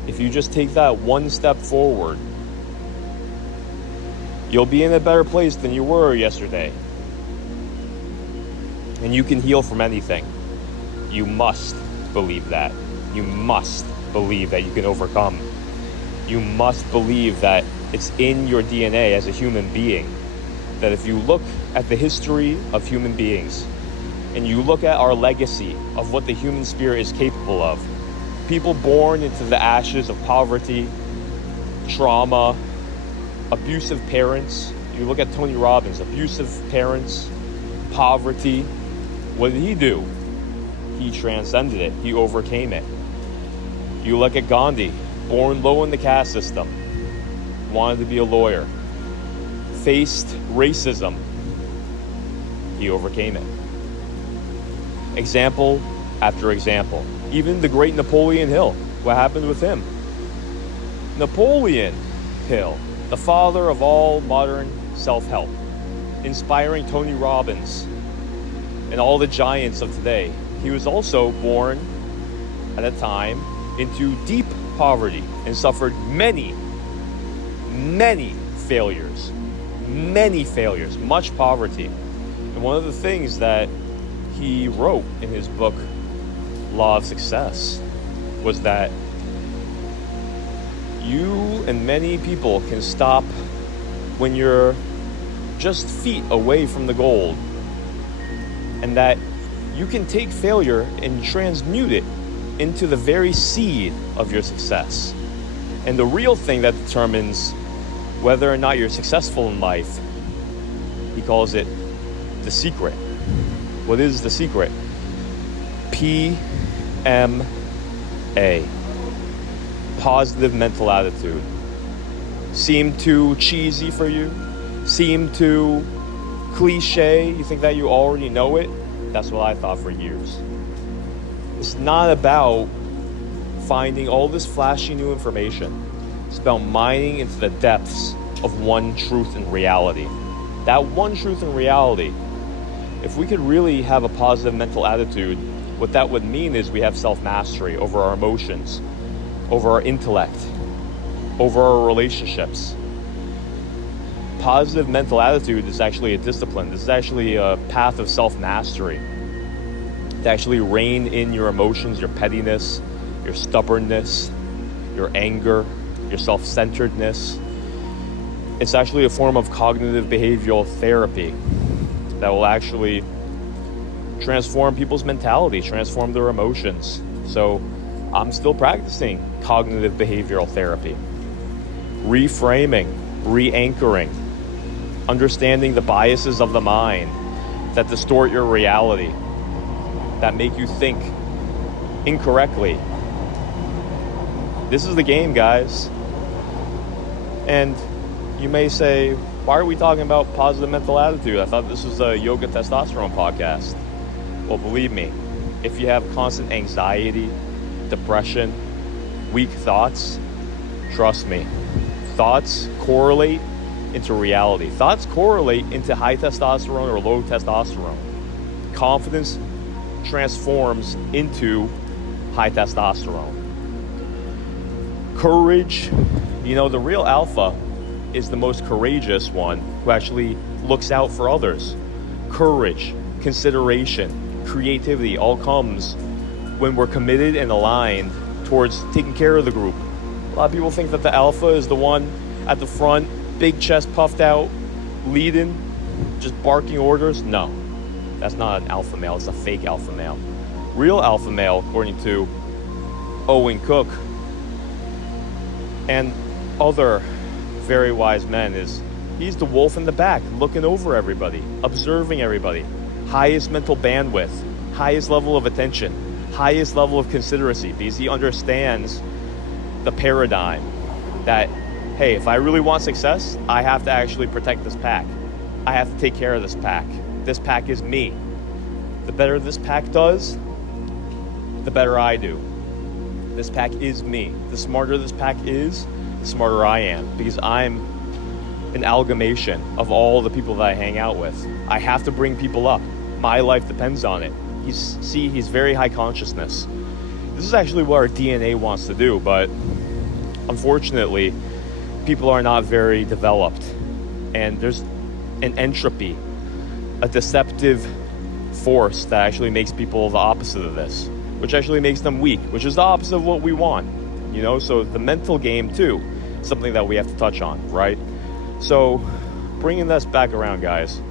If you just take that one step forward, you'll be in a better place than you were yesterday. And you can heal from anything. You must believe that. You must believe that you can overcome. You must believe that it's in your DNA as a human being. That if you look at the history of human beings, and you look at our legacy of what the human spirit is capable of, people born into the ashes of poverty, trauma, abusive parents. You look at Tony Robbins, abusive parents, poverty. What did he do? He transcended it. He overcame it. You look at Gandhi, born low in the caste system, wanted to be a lawyer, faced racism. He overcame it. Example after example. Even the great Napoleon Hill. What happened with him? Napoleon Hill, the father of all modern self-help, inspiring Tony Robbins and all the giants of today. He was also born at a time into deep poverty and suffered many failures, much poverty. And one of the things that he wrote in his book, Law of Success, was that you and many people can stop when you're just feet away from the gold, and that you can take failure and transmute it into the very seed of your success. And the real thing that determines whether or not you're successful in life, he calls it the secret. What is the secret? PMA. Positive mental attitude. Seem too cheesy for you? Seem too cliche? You think that you already know it? That's what I thought for years. It's not about finding all this flashy new information. It's about mining into the depths of one truth and reality. That one truth and reality, if we could really have a positive mental attitude, what that would mean is we have self-mastery over our emotions, over our intellect, over our relationships. Positive mental attitude is actually a discipline. This is actually a path of self-mastery. To actually rein in your emotions, your pettiness, your stubbornness, your anger, your self-centeredness. It's actually a form of cognitive behavioral therapy that will actually transform people's mentality, transform their emotions. So I'm still practicing cognitive behavioral therapy. Reframing, re-anchoring, understanding the biases of the mind that distort your reality, that make you think incorrectly. This is the game, guys. And you may say, why are we talking about positive mental attitude? I thought this was a yoga testosterone podcast. Well, believe me, if you have constant anxiety, depression, weak thoughts, trust me, thoughts correlate into reality. Thoughts correlate into high testosterone or low testosterone. Confidence transforms into high testosterone. Courage, the real alpha is the most courageous one who actually looks out for others. Courage, consideration, creativity all comes when we're committed and aligned towards taking care of the group. A lot of people think that the alpha is the one at the front, big chest puffed out, leading, just barking orders. No, that's not an alpha male. It's a fake alpha male. Real alpha male, according to Owen Cook and other very wise men, he's the wolf in the back, looking over everybody, observing everybody. Highest mental bandwidth, highest level of attention, highest level of consideracy, because he understands the paradigm that, hey, if I really want success, I have to actually protect this pack. I have to take care of this pack. This pack is me. The better this pack does, the better I do. This pack is me. The smarter this pack is, the smarter I am, because I'm an amalgamation of all the people that I hang out with. I have to bring people up. My life depends on it. He's very high consciousness. This is actually what our DNA wants to do, but unfortunately, people are not very developed. And there's an entropy, a deceptive force that actually makes people the opposite of this, which actually makes them weak, which is the opposite of what we want, you know? So the mental game too, something that we have to touch on, right? So bringing this back around, guys,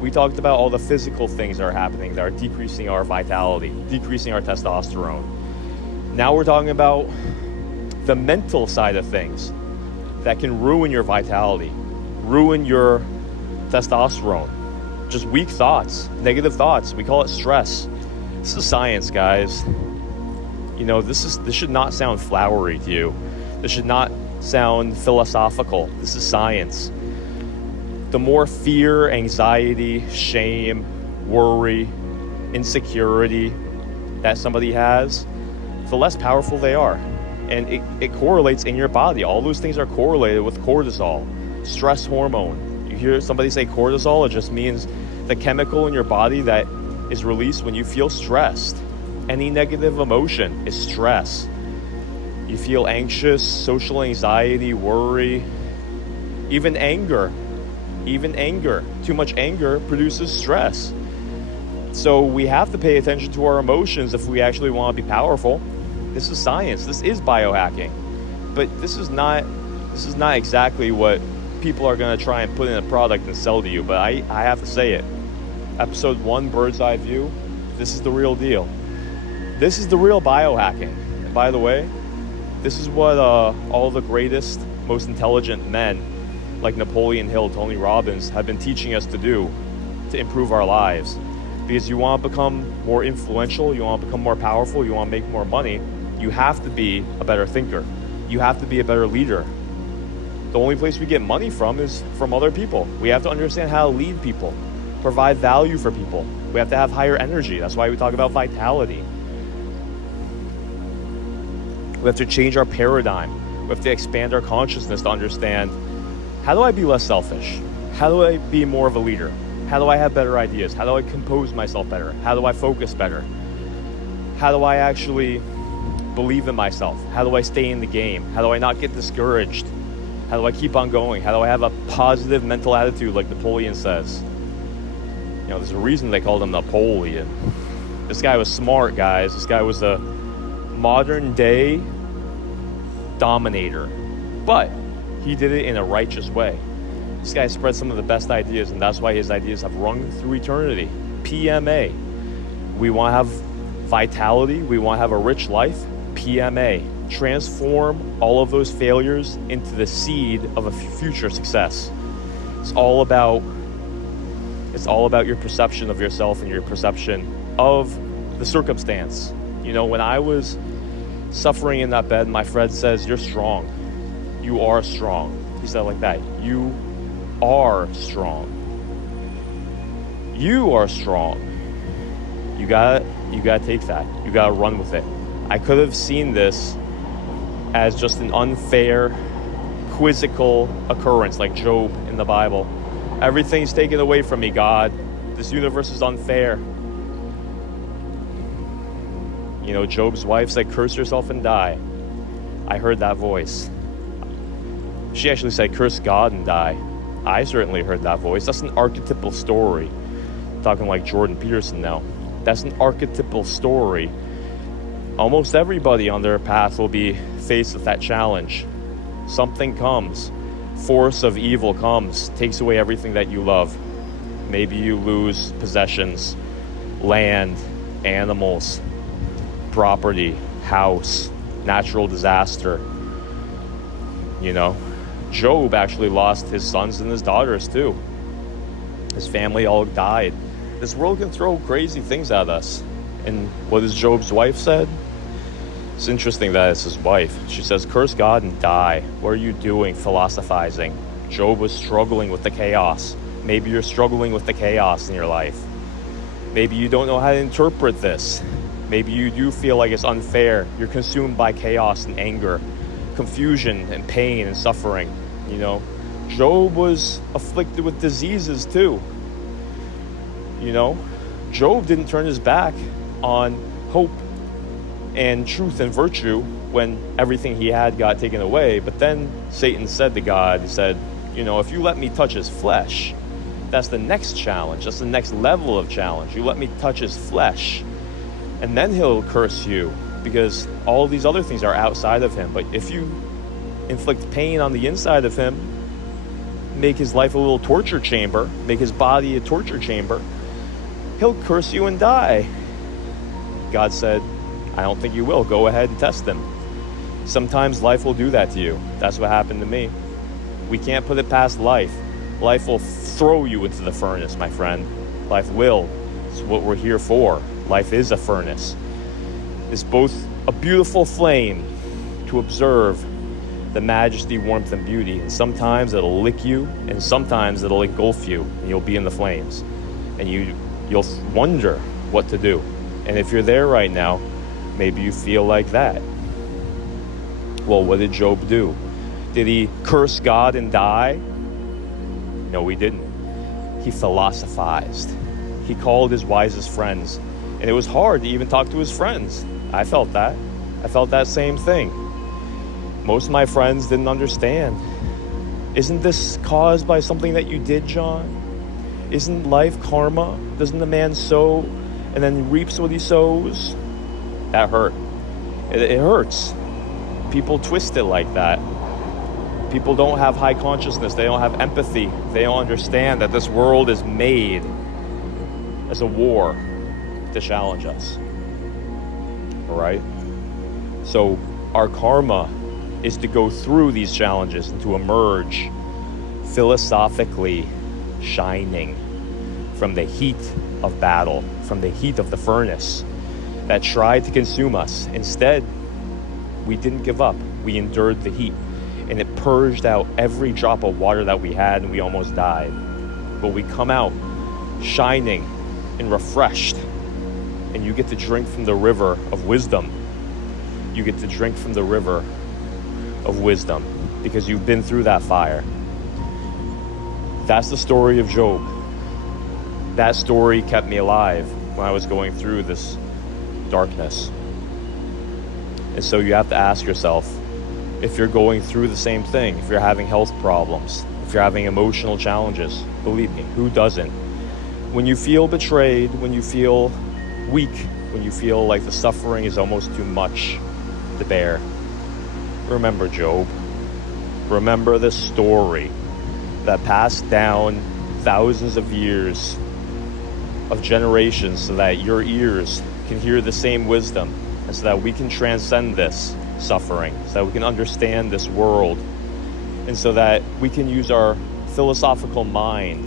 we talked about all the physical things that are happening that are decreasing our vitality, decreasing our testosterone. Now we're talking about the mental side of things that can ruin your vitality, ruin your testosterone. Just weak thoughts, negative thoughts. We call it stress. This is science, guys. You know, this should not sound flowery to you. This should not sound philosophical. This is science. The more fear, anxiety, shame, worry, insecurity that somebody has, the less powerful they are. And it correlates in your body. All those things are correlated with cortisol, stress hormone. You hear somebody say cortisol, it just means the chemical in your body that is released when you feel stressed. Any negative emotion is stress. You feel anxious, social anxiety, worry, even anger. Too much anger produces stress. So we have to pay attention to our emotions if we actually want to be powerful. This is science. This is biohacking. But this is not exactly what people are going to try and put in a product and sell to you. But I have to say it. Episode 1, Bird's Eye View. This is the real deal. This is the real biohacking. And by the way, this is what all the greatest, most intelligent men like Napoleon Hill, Tony Robbins have been teaching us to do to improve our lives. Because you want to become more influential, you want to become more powerful, you want to make more money, you have to be a better thinker. You have to be a better leader. The only place we get money from is from other people. We have to understand how to lead people, provide value for people. We have to have higher energy. That's why we talk about vitality. We have to change our paradigm. We have to expand our consciousness to understand, how do I be less selfish? How do I be more of a leader? How do I have better ideas? How do I compose myself better? How do I focus better? How do I actually believe in myself? How do I stay in the game? How do I not get discouraged? How do I keep on going? How do I have a positive mental attitude like Napoleon says? You know, there's a reason they called him Napoleon. This guy was smart, guys. This guy was a modern day dominator. But he did it in a righteous way. This guy spread some of the best ideas, and that's why his ideas have rung through eternity. PMA. We want to have vitality. We want to have a rich life. PMA. Transform all of those failures into the seed of a future success. It's all about your perception of yourself and your perception of the circumstance. You know, when I was suffering in that bed, my friend says, "You're strong. You are strong." He said it like that. You are strong. You are strong. You gotta take that. You gotta run with it. I could have seen this as just an unfair, quizzical occurrence like Job in the Bible. Everything's taken away from me, God. This universe is unfair. You know, Job's wife said, "Curse yourself and die." I heard that voice. She actually said, "Curse God and die." I certainly heard that voice. That's an archetypal story. I'm talking like Jordan Peterson now. That's an archetypal story. Almost everybody on their path will be faced with that challenge. Something comes. Force of evil comes, takes away everything that you love. Maybe you lose possessions, land, animals, property, house, natural disaster. You know, Job actually lost his sons and his daughters too. His family all died. This world can throw crazy things at us. And what has Job's wife said? It's interesting that it's his wife. She says, "Curse God and die. What are you doing philosophizing?" Job was struggling with the chaos. Maybe you're struggling with the chaos in your life. Maybe you don't know how to interpret this. Maybe you do feel like it's unfair. You're consumed by chaos and anger, confusion and pain and suffering. You know, Job was afflicted with diseases too. You know, Job didn't turn his back on hope and truth and virtue when everything he had got taken away. But then Satan said to God, he said, you know, if you let me touch his flesh, that's the next challenge. That's the next level of challenge. You let me touch his flesh, and then he'll curse you, because all these other things are outside of him. But if you inflict pain on the inside of him, make his life a little torture chamber, make his body a torture chamber, he'll curse you and die. God said, I don't think you will. Go ahead and test him. Sometimes life will do that to you. That's what happened to me. We can't put it past life. Life will throw you into the furnace, my friend. Life will. It's what we're here for. Life is a furnace. It's both a beautiful flame to observe the majesty, warmth, and beauty. And sometimes it'll lick you, and sometimes it'll engulf you, and you'll be in the flames. And you'll wonder what to do. And if you're there right now, maybe you feel like that. Well, what did Job do? Did he curse God and die? No, he didn't. He philosophized. He called his wisest friends. And it was hard to even talk to his friends. I felt that. I felt that same thing. Most of my friends didn't understand. Isn't this caused by something that you did, John? Isn't life karma? Doesn't the man sow and then reaps what he sows? That hurt. It hurts. People twist it like that. People don't have high consciousness. They don't have empathy. They don't understand that this world is made as a war to challenge us. All right? So our karma is to go through these challenges and to emerge philosophically shining from the heat of battle, from the heat of the furnace that tried to consume us. Instead, we didn't give up. We endured the heat, and it purged out every drop of water that we had, and we almost died. But we come out shining and refreshed, and you get to drink from the river of wisdom. You get to drink from the river of wisdom because you've been through that fire. That's the story of Job. That story kept me alive when I was going through this darkness. And so you have to ask yourself, if you're going through the same thing, if you're having health problems, if you're having emotional challenges, believe me, who doesn't? When you feel betrayed, when you feel weak, when you feel like the suffering is almost too much to bear, remember Job. Remember the story that passed down thousands of years of generations so that your ears can hear the same wisdom, and so that we can transcend this suffering, so that we can understand this world, and so that we can use our philosophical mind.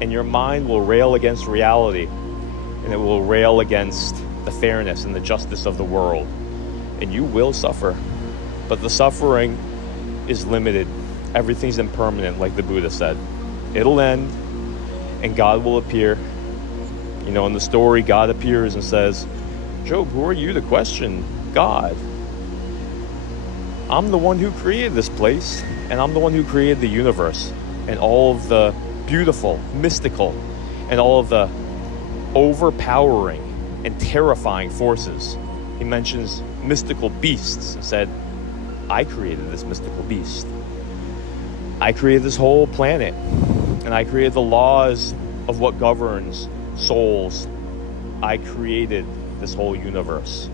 And your mind will rail against reality, and it will rail against the fairness and the justice of the world. And you will suffer, but the suffering is limited. Everything's impermanent, like the Buddha said. It'll end, and God will appear. You know, in the story, God appears and says, Job, who are you to question God? I'm the one who created this place, and I'm the one who created the universe, and all of the beautiful, mystical, and all of the overpowering and terrifying forces. He mentions mystical beasts and said, I created this mystical beast. I created this whole planet, and I created the laws of what governs souls. I created this whole universe.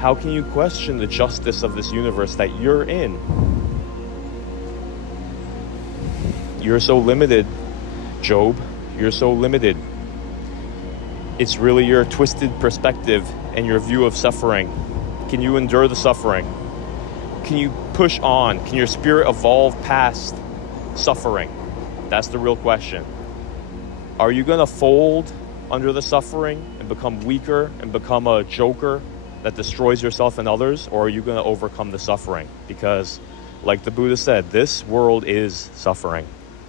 How can you question the justice of this universe that you're in? You're so limited, Job. You're so limited. It's really your twisted perspective and your view of suffering. Can you endure the suffering? Can you push on? Can your spirit evolve past suffering? That's the real question. Are you going to fold under the suffering and become weaker and become a joker that destroys yourself and others? Or are you going to overcome the suffering? Because, like the Buddha said, this world is suffering.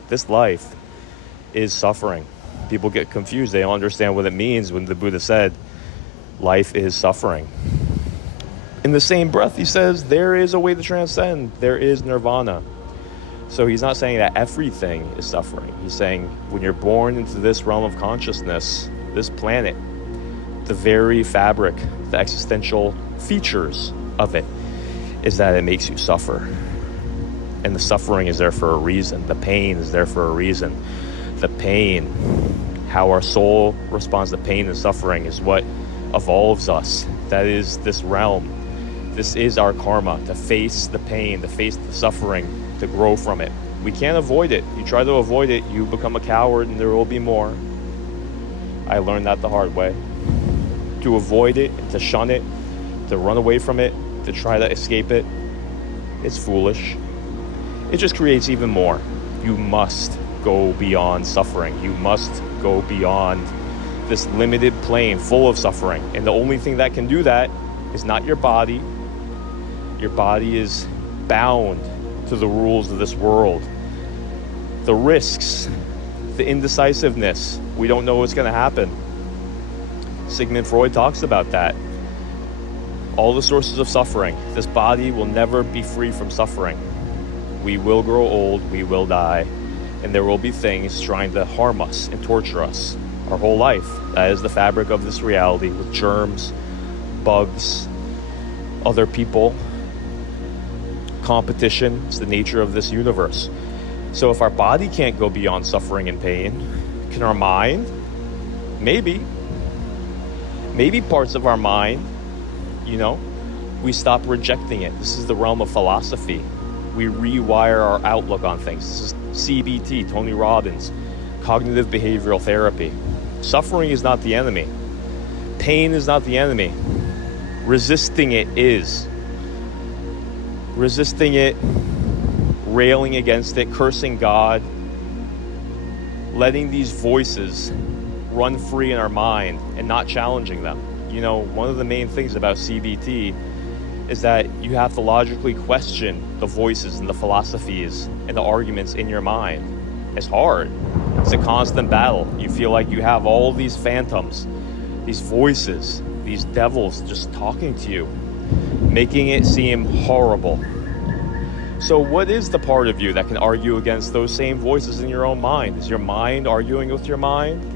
This life is suffering. People get confused. They don't understand what it means when the Buddha said, life is suffering. In the same breath, he says, there is a way to transcend. There is nirvana. So he's not saying that everything is suffering. He's saying when you're born into this realm of consciousness, this planet, the very fabric, the existential features of it is that it makes you suffer. And the suffering is there for a reason. The pain is there for a reason. The pain, how our soul responds to pain and suffering is what evolves us. That is this realm. This is our karma, to face the pain, to face the suffering, to grow from it. We can't avoid it. You try to avoid it, you become a coward and there will be more. I learned that the hard way. To avoid it, and to shun it, to run away from it, to try to escape it, it's foolish. It just creates even more. You must go beyond suffering. You must go beyond this limited plane full of suffering. And the only thing that can do that is not your body. Your body is bound to the rules of this world. The risks, the indecisiveness, we don't know what's going to happen. Sigmund Freud talks about that. All the sources of suffering. This body will never be free from suffering. We will grow old, we will die, and there will be things trying to harm us and torture us our whole life. That is the fabric of this reality, with germs, bugs, other people, competition. It's the nature of this universe. So if our body can't go beyond suffering and pain, can our mind? Maybe parts of our mind, we stop rejecting it. This is the realm of philosophy. We rewire our outlook on things. This is CBT, Tony Robbins, cognitive behavioral therapy. Suffering is not the enemy. Pain is not the enemy. Resisting it is. Resisting it, railing against it, cursing God, letting these voices run free in our mind and not challenging them. One of the main things about CBT is that you have to logically question the voices and the philosophies and the arguments in your mind. It's hard. It's a constant battle. You feel like you have all these phantoms, these voices, these devils just talking to you, making it seem horrible. So what is the part of you that can argue against those same voices in your own mind? Is your mind arguing with your mind?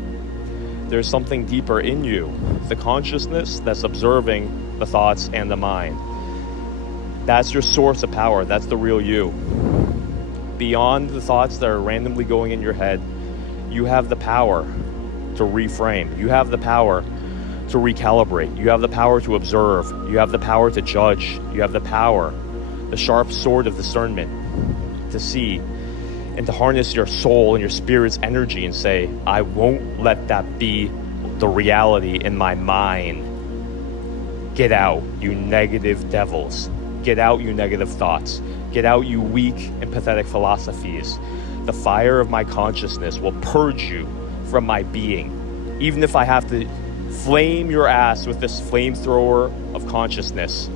There's something deeper in you, the consciousness that's observing the thoughts and the mind. That's your source of power. That's the real you. Beyond the thoughts that are randomly going in your head, you have the power to reframe. You have the power to recalibrate. You have the power to observe. You have the power to judge. You have the power, the sharp sword of discernment, to see and to harness your soul and your spirit's energy and say, I won't let that be the reality in my mind. Get out, you negative devils. Get out, you negative thoughts. Get out, you weak and pathetic philosophies. The fire of my consciousness will purge you from my being. Even if I have to flame your ass with this flamethrower of consciousness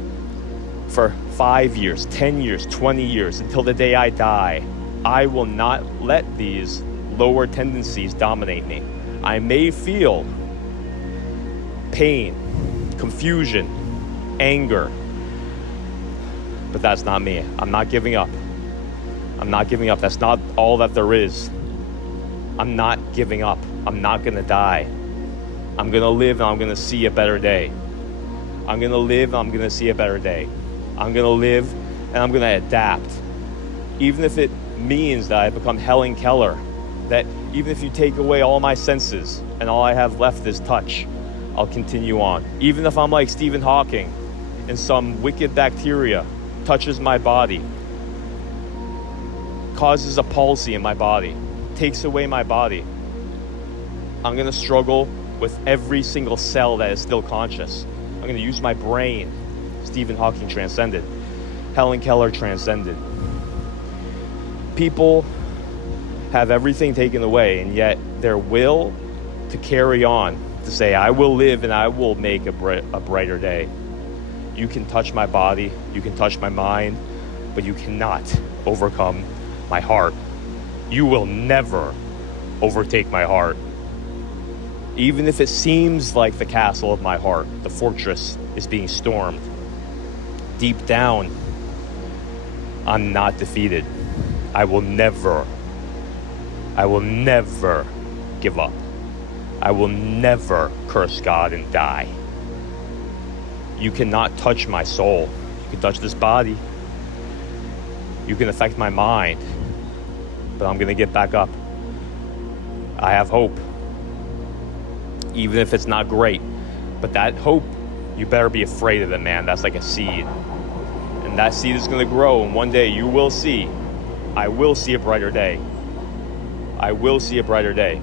for 5 years, 10 years, 20 years, until the day I die, I will not let these lower tendencies dominate me. I may feel pain, confusion, anger, but that's not me. I'm not giving up. I'm not giving up. That's not all that there is. I'm not giving up. I'm not going to die. I'm going to live and I'm going to see a better day. I'm going to live and I'm going to see a better day. I'm going to live and I'm going to adapt. Even if it means that I become Helen Keller, that even if you take away all my senses and all I have left is touch, I'll continue on. Even if I'm like Stephen Hawking and some wicked bacteria touches my body, causes a palsy in my body, takes away my body, I'm going to struggle with every single cell that is still conscious. I'm going to use my brain. Stephen Hawking transcended. Helen Keller transcended. People have everything taken away, and yet their will to carry on, to say, I will live and I will make a brighter day. You can touch my body, you can touch my mind, but you cannot overcome my heart. You will never overtake my heart. Even if it seems like the castle of my heart, the fortress, is being stormed, deep down, I'm not defeated. I will never give up. I will never curse God and die. You cannot touch my soul. You can touch this body. You can affect my mind. But I'm going to get back up. I have hope. Even if it's not great. But that hope, you better be afraid of it, man. That's like a seed. And that seed is going to grow. And one day you will see. I will see a brighter day. I will see a brighter day.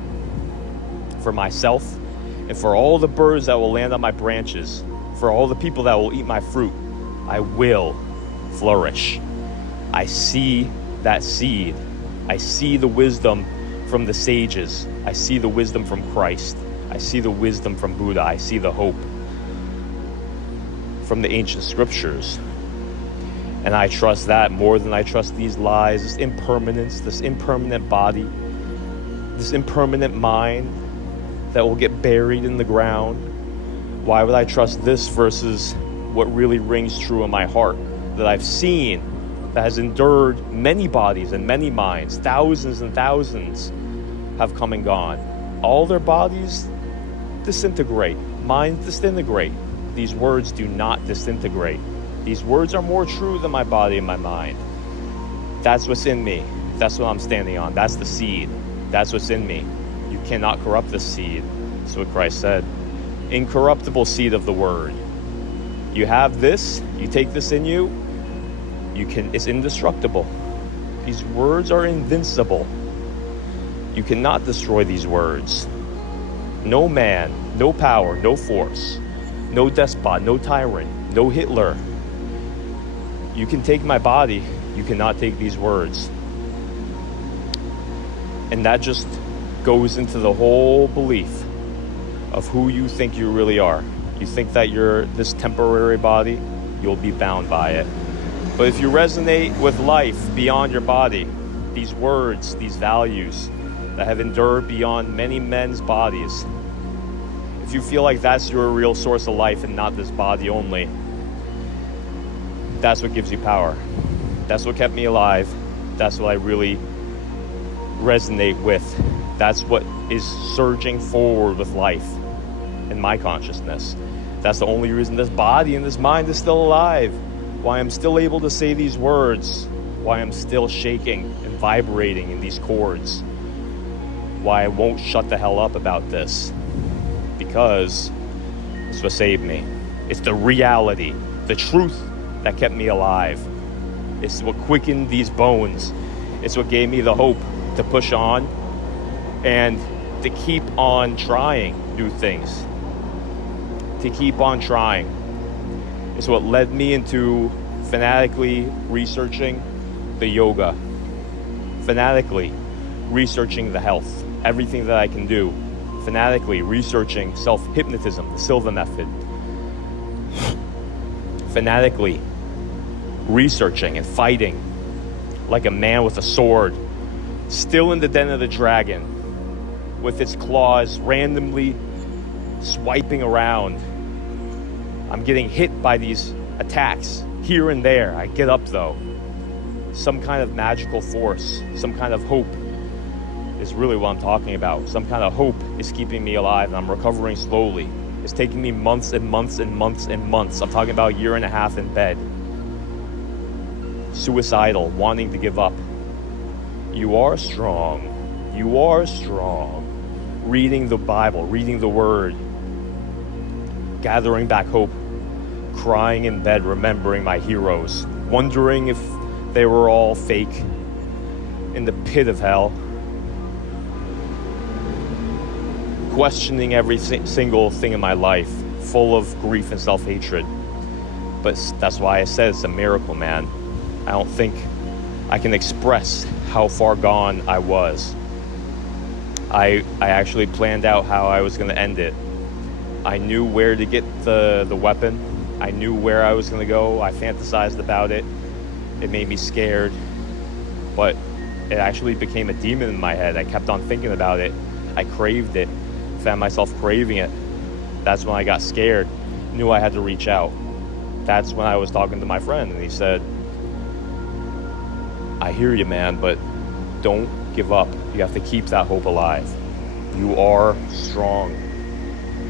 For myself. And for all the birds that will land on my branches. For all the people that will eat my fruit. I will flourish. I see that seed. I see the wisdom from the sages. I see the wisdom from Christ. I see the wisdom from Buddha. I see the hope from the ancient scriptures. And I trust that more than I trust these lies, this impermanence, this impermanent body, this impermanent mind that will get buried in the ground. Why would I trust this versus what really rings true in my heart that I've seen, that has endured many bodies and many minds? Thousands and thousands have come and gone. All their bodies disintegrate, minds disintegrate. These words do not disintegrate. These words are more true than my body and my mind. That's what's in me. That's what I'm standing on. That's the seed. That's what's in me. You cannot corrupt the seed. That's what Christ said. Incorruptible seed of the word. You have this, you take this in you, it's indestructible. These words are invincible. You cannot destroy these words. No man, no power, no force, no despot, no tyrant, no Hitler. You can take my body, you cannot take these words. And that just goes into the whole belief of who you think you really are. You think that you're this temporary body, you'll be bound by it. But if you resonate with life beyond your body, these words, these values that have endured beyond many men's bodies, if you feel like that's your real source of life and not this body only, that's what gives you power. That's what kept me alive. That's what I really resonate with. That's what is surging forward with life in my consciousness. That's the only reason this body and this mind is still alive. Why I'm still able to say these words. Why I'm still shaking and vibrating in these chords. Why I won't shut the hell up about this. Because it's what saved me. It's the reality, the truth that kept me alive. It's what quickened these bones. It's what gave me the hope to push on and to keep on trying new things. To keep on trying. It's what led me into fanatically researching the yoga. Fanatically researching the health. Everything that I can do. Fanatically researching self-hypnotism, the Silva method. Fanatically researching and fighting like a man with a sword, still in the den of the dragon, with its claws randomly swiping around. I'm getting hit by these attacks here and there. I get up though. Some kind of magical force, some kind of hope is really what I'm talking about. Some kind of hope is keeping me alive, and I'm recovering slowly. It's taking me months and months and months and months. I'm talking about a year and a half in bed. Suicidal, wanting to give up. You are strong. You are strong. Reading the Bible, reading the Word. Gathering back hope. Crying in bed, remembering my heroes. Wondering if they were all fake. In the pit of hell. Questioning every single thing in my life. Full of grief and self-hatred. But that's why I said it's a miracle, man. I don't think I can express how far gone I was. I actually planned out how I was going to end it. I knew where to get the weapon. I knew where I was going to go. I fantasized about it. It made me scared. But it actually became a demon in my head. I kept on thinking about it. I craved it, found myself craving it. That's when I got scared, knew I had to reach out. That's when I was talking to my friend, and he said, I hear you, man, but don't give up. You have to keep that hope alive. You are strong.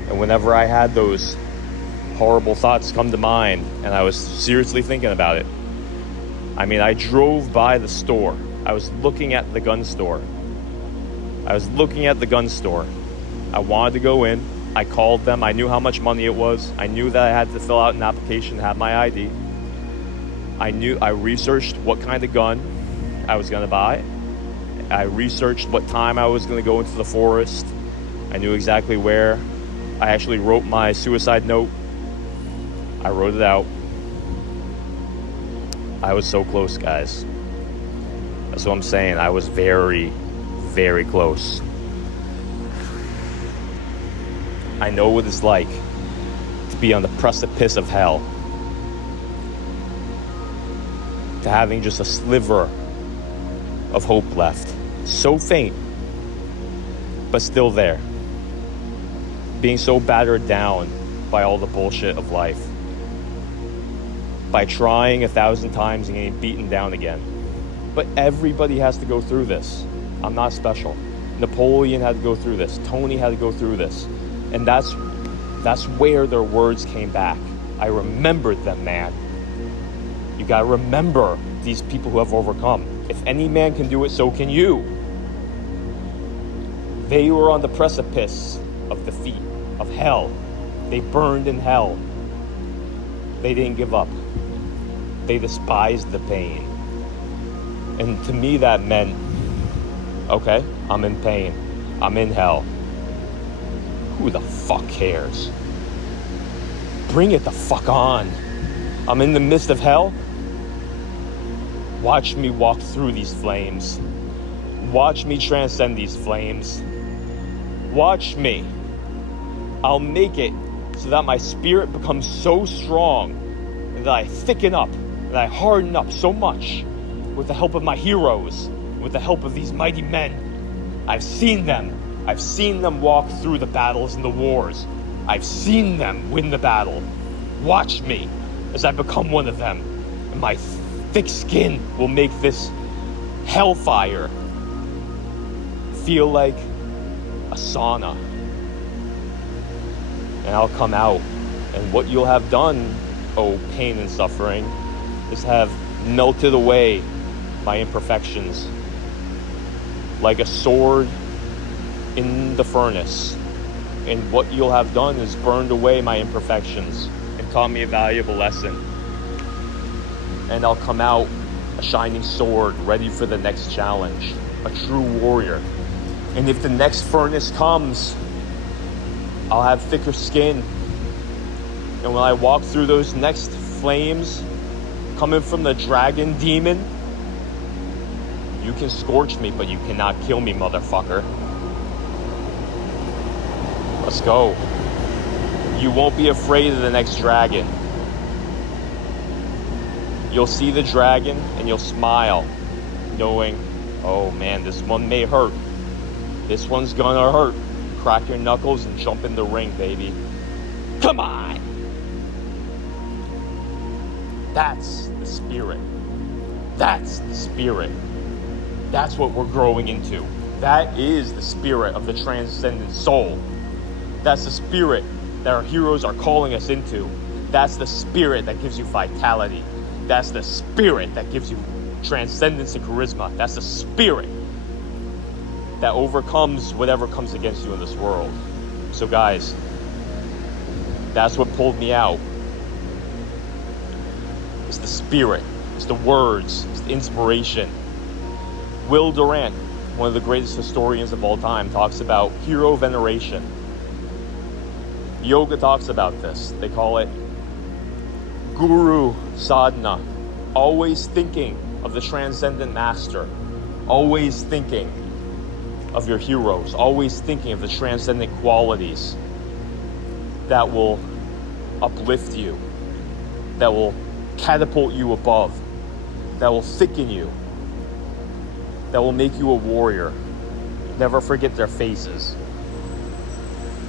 And whenever I had those horrible thoughts come to mind, and I was seriously thinking about it, I mean, I drove by the store. I was looking at the gun store. I wanted to go in. I called them. I knew how much money it was. I knew that I had to fill out an application to have my ID. I researched what kind of gun I was going to buy. I researched what time I was going to go into the forest. I knew exactly where. I actually wrote my suicide note. I wrote it out. I was so close, guys. That's what I'm saying. I was very, very close. I know what it's like to be on the precipice of hell. To having just a sliver of hope left. So faint, but still there. Being so battered down by all the bullshit of life. By trying 1,000 times and getting beaten down again. But everybody has to go through this. I'm not special. Napoleon had to go through this. Tony had to go through this. And that's where their words came back. I remembered them, man. You gotta remember these people who have overcome. If any man can do it, so can you. They were on the precipice of defeat, of hell. They burned in hell. They didn't give up. They despised the pain. And to me that meant, okay, I'm in pain. I'm in hell. Who the fuck cares? Bring it the fuck on. I'm in the midst of hell. Watch me walk through these flames. Watch me transcend these flames. Watch me. I'll make it so that my spirit becomes so strong and that I thicken up, that I harden up so much with the help of my heroes, with the help of these mighty men. I've seen them. I've seen them walk through the battles and the wars. I've seen them win the battle. Watch me as I become one of them. And my thick skin will make this hellfire feel like a sauna. And I'll come out. And what you'll have done, oh pain and suffering, is have melted away my imperfections like a sword in the furnace. And what you'll have done is burned away my imperfections and taught me a valuable lesson. And I'll come out a shining sword, ready for the next challenge, a true warrior. And if the next furnace comes, I'll have thicker skin. And when I walk through those next flames coming from the dragon demon, you can scorch me, but you cannot kill me, motherfucker. Let's go. You won't be afraid of the next dragon. You'll see the dragon and you'll smile, knowing, oh man, this one may hurt. This one's gonna hurt. Crack your knuckles and jump in the ring, baby. Come on! That's the spirit. That's the spirit. That's what we're growing into. That is the spirit of the transcendent soul. That's the spirit that our heroes are calling us into. That's the spirit that gives you vitality. That's the spirit that gives you transcendence and charisma. That's the spirit that overcomes whatever comes against you in this world. So guys, that's what pulled me out. It's the spirit. It's the words. It's the inspiration. Will Durant, one of the greatest historians of all time, talks about hero veneration. Yoga talks about this. They call it Guru Sadhana. Always thinking of the transcendent master. Always thinking of your heroes. Always thinking of the transcendent qualities that will uplift you, that will catapult you above, that will thicken you, that will make you a warrior. Never forget their faces.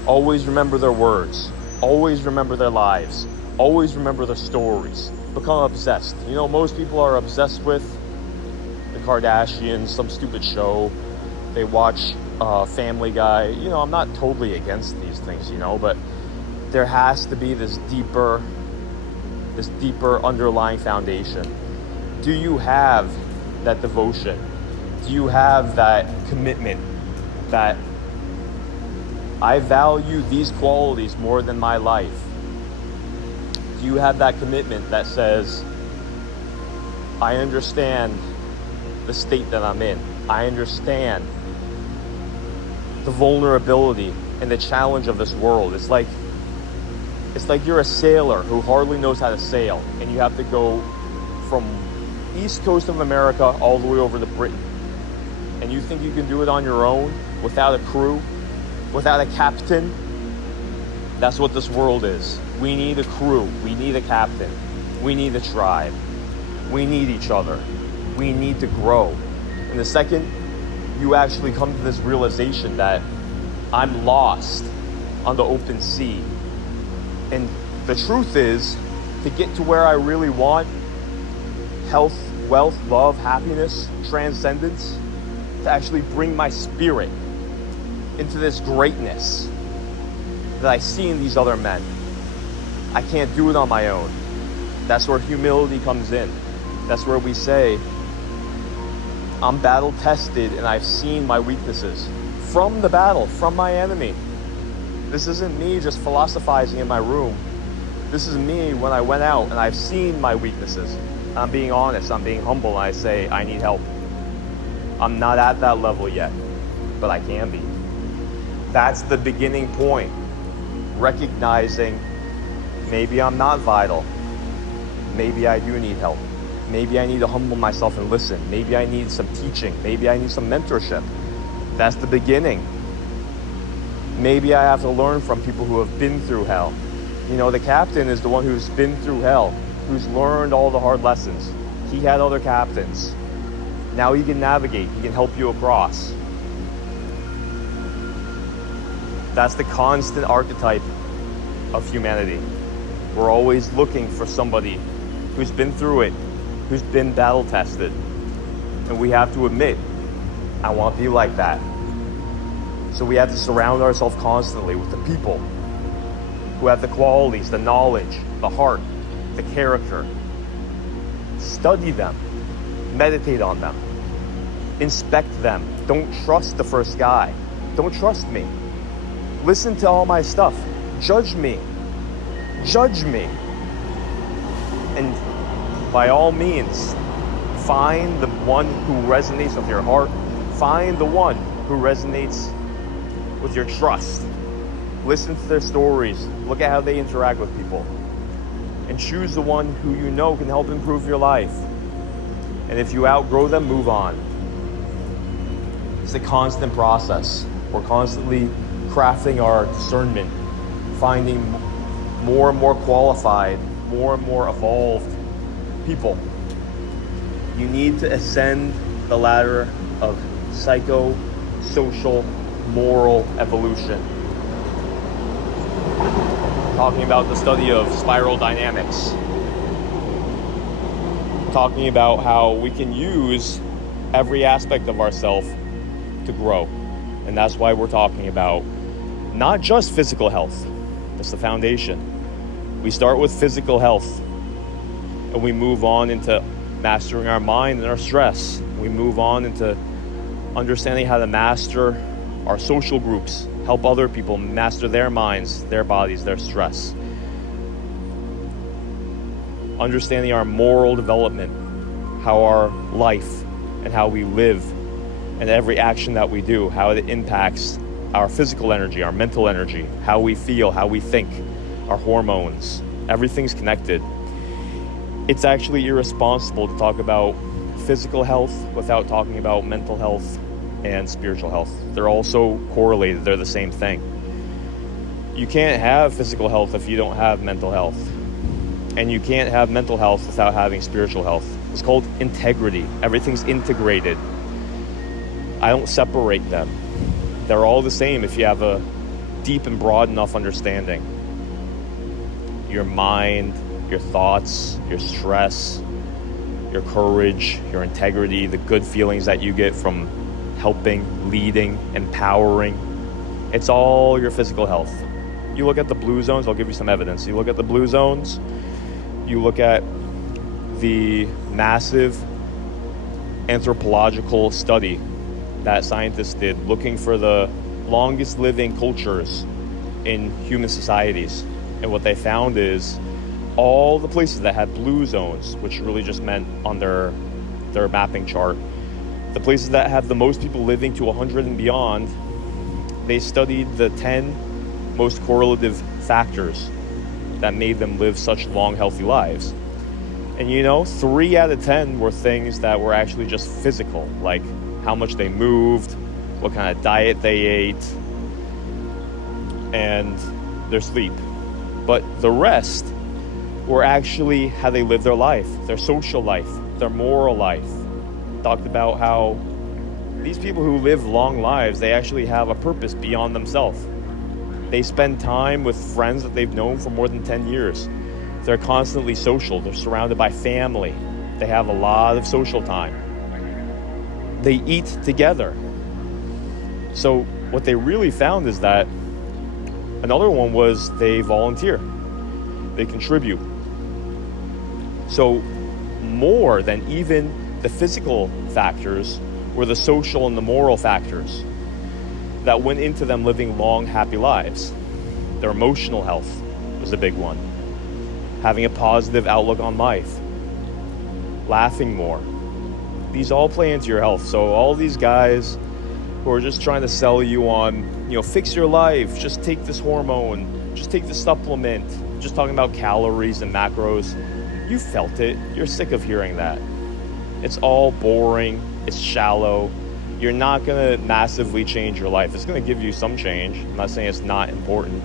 Always remember their words. Always remember their lives. Always remember their stories. Become obsessed. You know, most people are obsessed with the Kardashians, some stupid show. They watch Family Guy. You know, I'm not totally against these things, you know, but there has to be this deeper underlying foundation. Do you have that devotion? Do you have that commitment that I value these qualities more than my life? Do you have that commitment that says, I understand the state that I'm in. I understand the vulnerability and the challenge of this world. It's like you're a sailor who hardly knows how to sail, and you have to go from east coast of America all the way over to Britain. And you think you can do it on your own without a crew, without a captain? That's what this world is. We need a crew. We need a captain. We need a tribe. We need each other. We need to grow. And the second you actually come to this realization that I'm lost on the open sea, and the truth is, to get to where I really want, health, wealth, love, happiness, transcendence, to actually bring my spirit into this greatness that I see in these other men. I can't do it on my own. That's where humility comes in. That's where we say, I'm battle tested and I've seen my weaknesses from the battle, from my enemy. This isn't me just philosophizing in my room. This is me when I went out and I've seen my weaknesses. I'm being honest, I'm being humble, and I say, I need help. I'm not at that level yet, but I can be. That's the beginning point. Recognizing maybe I'm not vital. Maybe I do need help. Maybe I need to humble myself and listen. Maybe I need some teaching. Maybe I need some mentorship. That's the beginning. Maybe I have to learn from people who have been through hell. You know, the captain is the one who's been through hell, who's learned all the hard lessons. He had other captains. Now he can navigate. He can help you across. That's the constant archetype of humanity. We're always looking for somebody who's been through it, who's been battle tested. And we have to admit, I want to be like that. So we have to surround ourselves constantly with the people who have the qualities, the knowledge, the heart, the character. Study them. Meditate on them. Inspect them. Don't trust the first guy. Don't trust me. Listen to all my stuff. Judge me. Judge me. And by all means, find the one who resonates with your heart. Find the one who resonates with your trust. Listen to their stories. Look at how they interact with people. And choose the one who you know can help improve your life. And if you outgrow them, move on. It's a constant process. We're constantly crafting our discernment, finding more and more qualified, more and more evolved people. You need to ascend the ladder of psycho-social, moral evolution. Talking about the study of spiral dynamics. Talking about how we can use every aspect of ourselves to grow. And that's why we're talking about not just physical health. That's the foundation. We start with physical health, and we move on into mastering our mind and our stress. We move on into understanding how to master our social groups, help other people master their minds, their bodies, their stress. Understanding our moral development, how our life and how we live and every action that we do, how it impacts our physical energy, our mental energy, how we feel, how we think, our hormones. Everything's connected. It's actually irresponsible to talk about physical health without talking about mental health and spiritual health. They're also correlated. They're the same thing. You can't have physical health if you don't have mental health. And you can't have mental health without having spiritual health. It's called integrity. Everything's integrated. I don't separate them. They're all the same if you have a deep and broad enough understanding. Your mind, your thoughts, your stress, your courage, your integrity, the good feelings that you get from helping, leading, empowering. It's all your physical health. You look at the blue zones, I'll give you some evidence. You look at the blue zones, you look at the massive anthropological study that scientists did looking for the longest living cultures in human societies. And what they found is all the places that had blue zones, which really just meant on their mapping chart, the places that have the most people living to 100 and beyond, they studied the 10 most correlative factors that made them live such long, healthy lives. And 3 out of 10 were things that were actually just physical, like how much they moved, what kind of diet they ate, and their sleep. But the rest were actually how they lived their life, their social life, their moral life. Talked about how these people who live long lives, they actually have a purpose beyond themselves. They spend time with friends that they've known for more than 10 years. They're constantly social. They're surrounded by family. They have a lot of social time. They eat together. So what they really found is that another one was they volunteer. They contribute. So more than even the physical factors were the social and the moral factors that went into them living long, happy lives. Their emotional health was a big one. Having a positive outlook on life. Laughing more. These all play into your health. So all these guys who are just trying to sell you on, fix your life, just take this hormone, just take this supplement, just talking about calories and macros, you felt it. You're sick of hearing that. It's all boring. It's shallow. You're not going to massively change your life. It's going to give you some change. I'm not saying it's not important.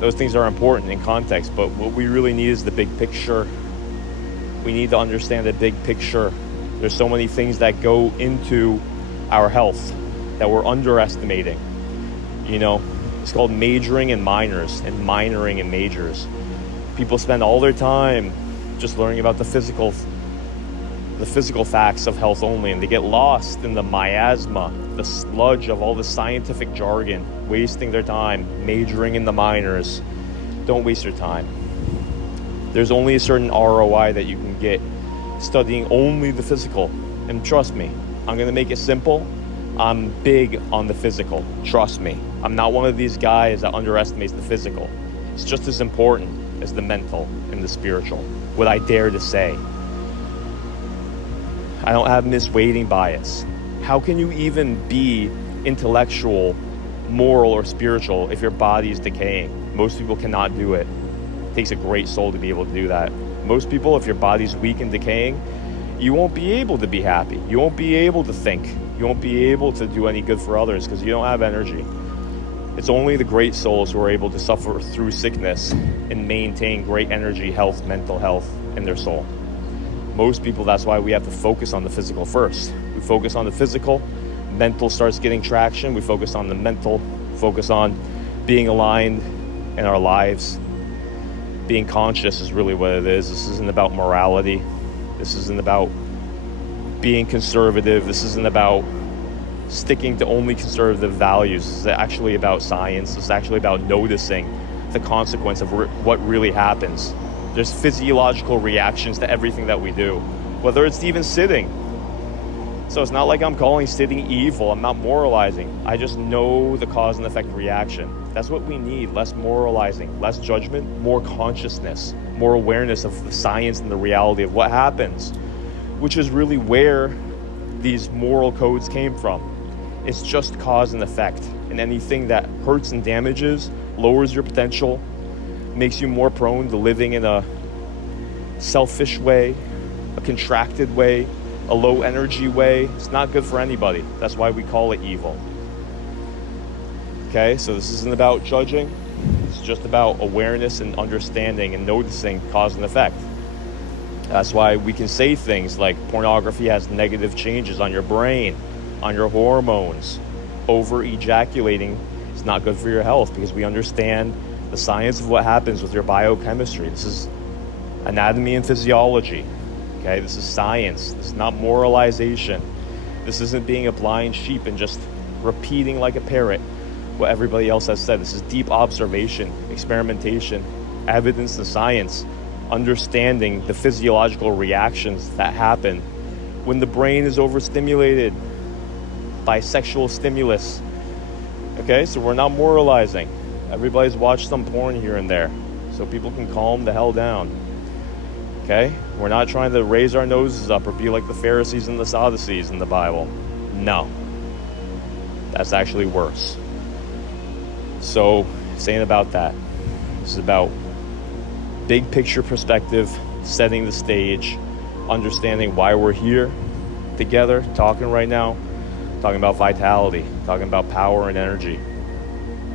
Those things are important in context, but what we really need is the big picture. We need to understand the big picture. There's so many things that go into our health that we're underestimating. It's called majoring in minors and minoring in majors. People spend all their time just learning about the physical facts of health only, and they get lost in the miasma, the sludge of all the scientific jargon, wasting their time majoring in the minors. Don't waste your time. There's only a certain ROI that you can get studying only the physical. And trust me, I'm going to make it simple. I'm big on the physical. Trust me. I'm not one of these guys that underestimates the physical. It's just as important as the mental and the spiritual. What I dare to say. I don't have misweighting bias. How can you even be intellectual, moral, or spiritual if your body is decaying? Most people cannot do it. It takes a great soul to be able to do that. Most people, if your body's weak and decaying, you won't be able to be happy. You won't be able to think. You won't be able to do any good for others because you don't have energy. It's only the great souls who are able to suffer through sickness and maintain great energy, health, mental health in their soul. Most people, that's why we have to focus on the physical first. We focus on the physical, mental starts getting traction. We focus on the mental, focus on being aligned in our lives. Being conscious is really what it is. This isn't about morality. This isn't about being conservative. This isn't about sticking to only conservative values. This is actually about science. This is actually about noticing the consequence of what really happens. There's physiological reactions to everything that we do, whether it's even sitting. So it's not like I'm calling sitting evil. I'm not moralizing. I just know the cause and effect reaction. That's what we need. Less moralizing, less judgment, more consciousness, more awareness of the science and the reality of what happens, which is really where these moral codes came from. It's just cause and effect. And anything that hurts and damages, lowers your potential, makes you more prone to living in a selfish way, a contracted way, a low energy way. It's not good for anybody. That's why we call it evil. Okay, so this isn't about judging. It's just about awareness and understanding and noticing cause and effect. That's why we can say things like pornography has negative changes on your brain. on your hormones. Over ejaculating is not good for your health, because we understand the science of what happens with your biochemistry. This is anatomy and physiology. Okay, this is science. This is not moralization. This isn't being a blind sheep and just repeating like a parrot what everybody else has said. This is deep observation, experimentation, evidence and science, understanding the physiological reactions that happen when the brain is overstimulated by sexual stimulus. Okay, so we're not moralizing. Everybody's watched some porn here and there, so people can calm the hell down. Okay, we're not trying to raise our noses up or be like the Pharisees and the Sadducees in the Bible. No, that's actually worse. So, saying about that, this is about big picture perspective, setting the stage, understanding why we're here together, talking right now, talking about vitality, talking about power and energy,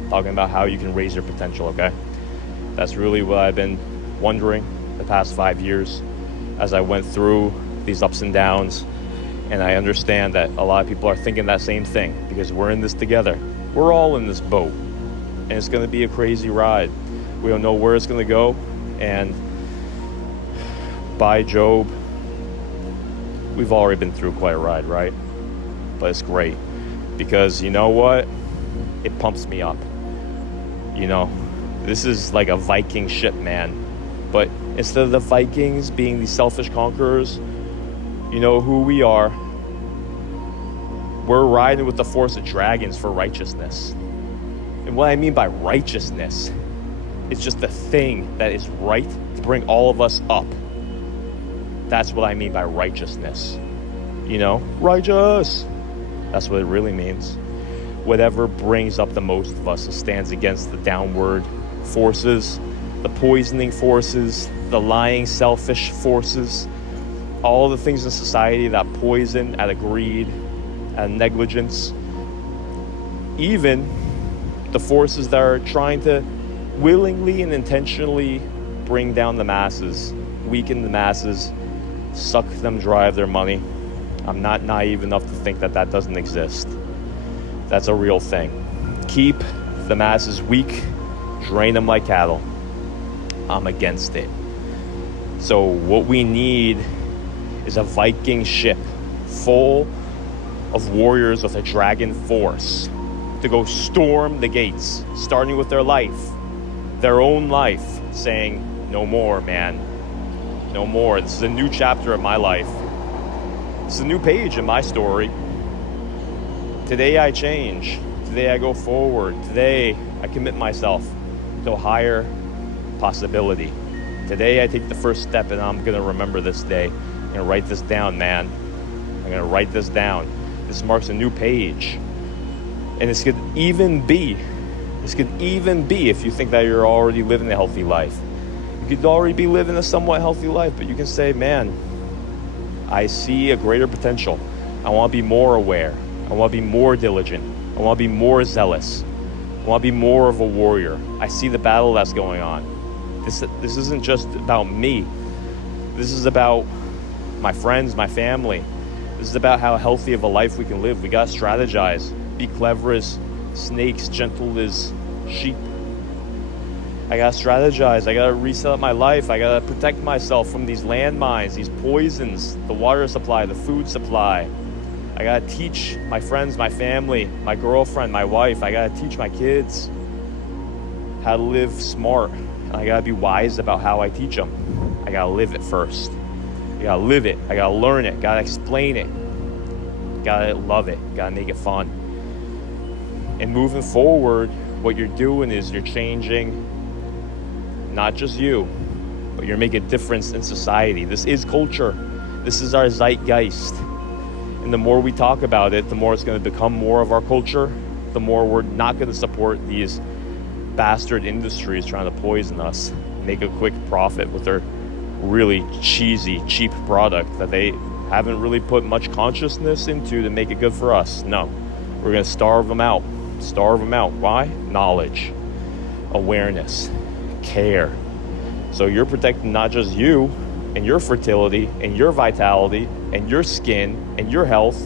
talking about how you can raise your potential, okay? That's really what I've been wondering the past 5 years as I went through these ups and downs. And I understand that a lot of people are thinking that same thing, because we're in this together. We're all in this boat, and it's going to be a crazy ride. We don't know where it's going to go, and by Job, we've already been through quite a ride, right? But it's great, because you know what? It pumps me up. You know, this is like a Viking ship, man. But instead of the Vikings being these selfish conquerors, you know who we are. We're riding with the force of dragons for righteousness. And what I mean by righteousness, it's just the thing that is right to bring all of us up. That's what I mean by righteousness. You know, righteous. That's what it really means. Whatever brings up the most of us and stands against the downward forces, the poisoning forces, the lying, selfish forces, all the things in society that poison out of greed and negligence, even the forces that are trying to willingly and intentionally bring down the masses, weaken the masses, suck them dry of their money. I'm not naive enough to think that that doesn't exist. That's a real thing. Keep the masses weak, drain them like cattle. I'm against it. So what we need is a Viking ship full of warriors with a dragon force to go storm the gates, starting with their life, their own life, saying, no more, man. No more. This is a new chapter of my life. This is a new page in my story. Today I change. Today I go forward. Today I commit myself to a higher possibility. Today I take the first step, and I'm going to remember this day. I'm going to write this down, man. I'm going to write this down. This marks a new page. And this could even be, if you think that you're already living a healthy life. You could already be living a somewhat healthy life, but you can say, man, I see a greater potential. I want to be more aware. I want to be more diligent. I want to be more zealous. I want to be more of a warrior. I see the battle that's going on. This isn't just about me. This is about my friends, my family. This is about how healthy of a life we can live. We got to strategize. Be clever as snakes, gentle as sheep. I got to strategize. I got to reset my life. I got to protect myself from these landmines, these poisons, the water supply, the food supply. I got to teach my friends, my family, my girlfriend, my wife. I got to teach my kids how to live smart. And I got to be wise about how I teach them. I got to live it first. I got to live it. I got to learn it. Got to explain it. Got to love it. Got to make it fun. And moving forward, what you're doing is you're changing not just you, but you're making a difference in society. This is culture. This is our zeitgeist. And the more we talk about it, the more it's going to become more of our culture, the more we're not going to support these bastard industries trying to poison us, make a quick profit with their really cheesy, cheap product that they haven't really put much consciousness into to make it good for us. No, we're going to starve them out. Starve them out. Why? Knowledge, awareness, care. So you're protecting not just you and your fertility and your vitality and your skin and your health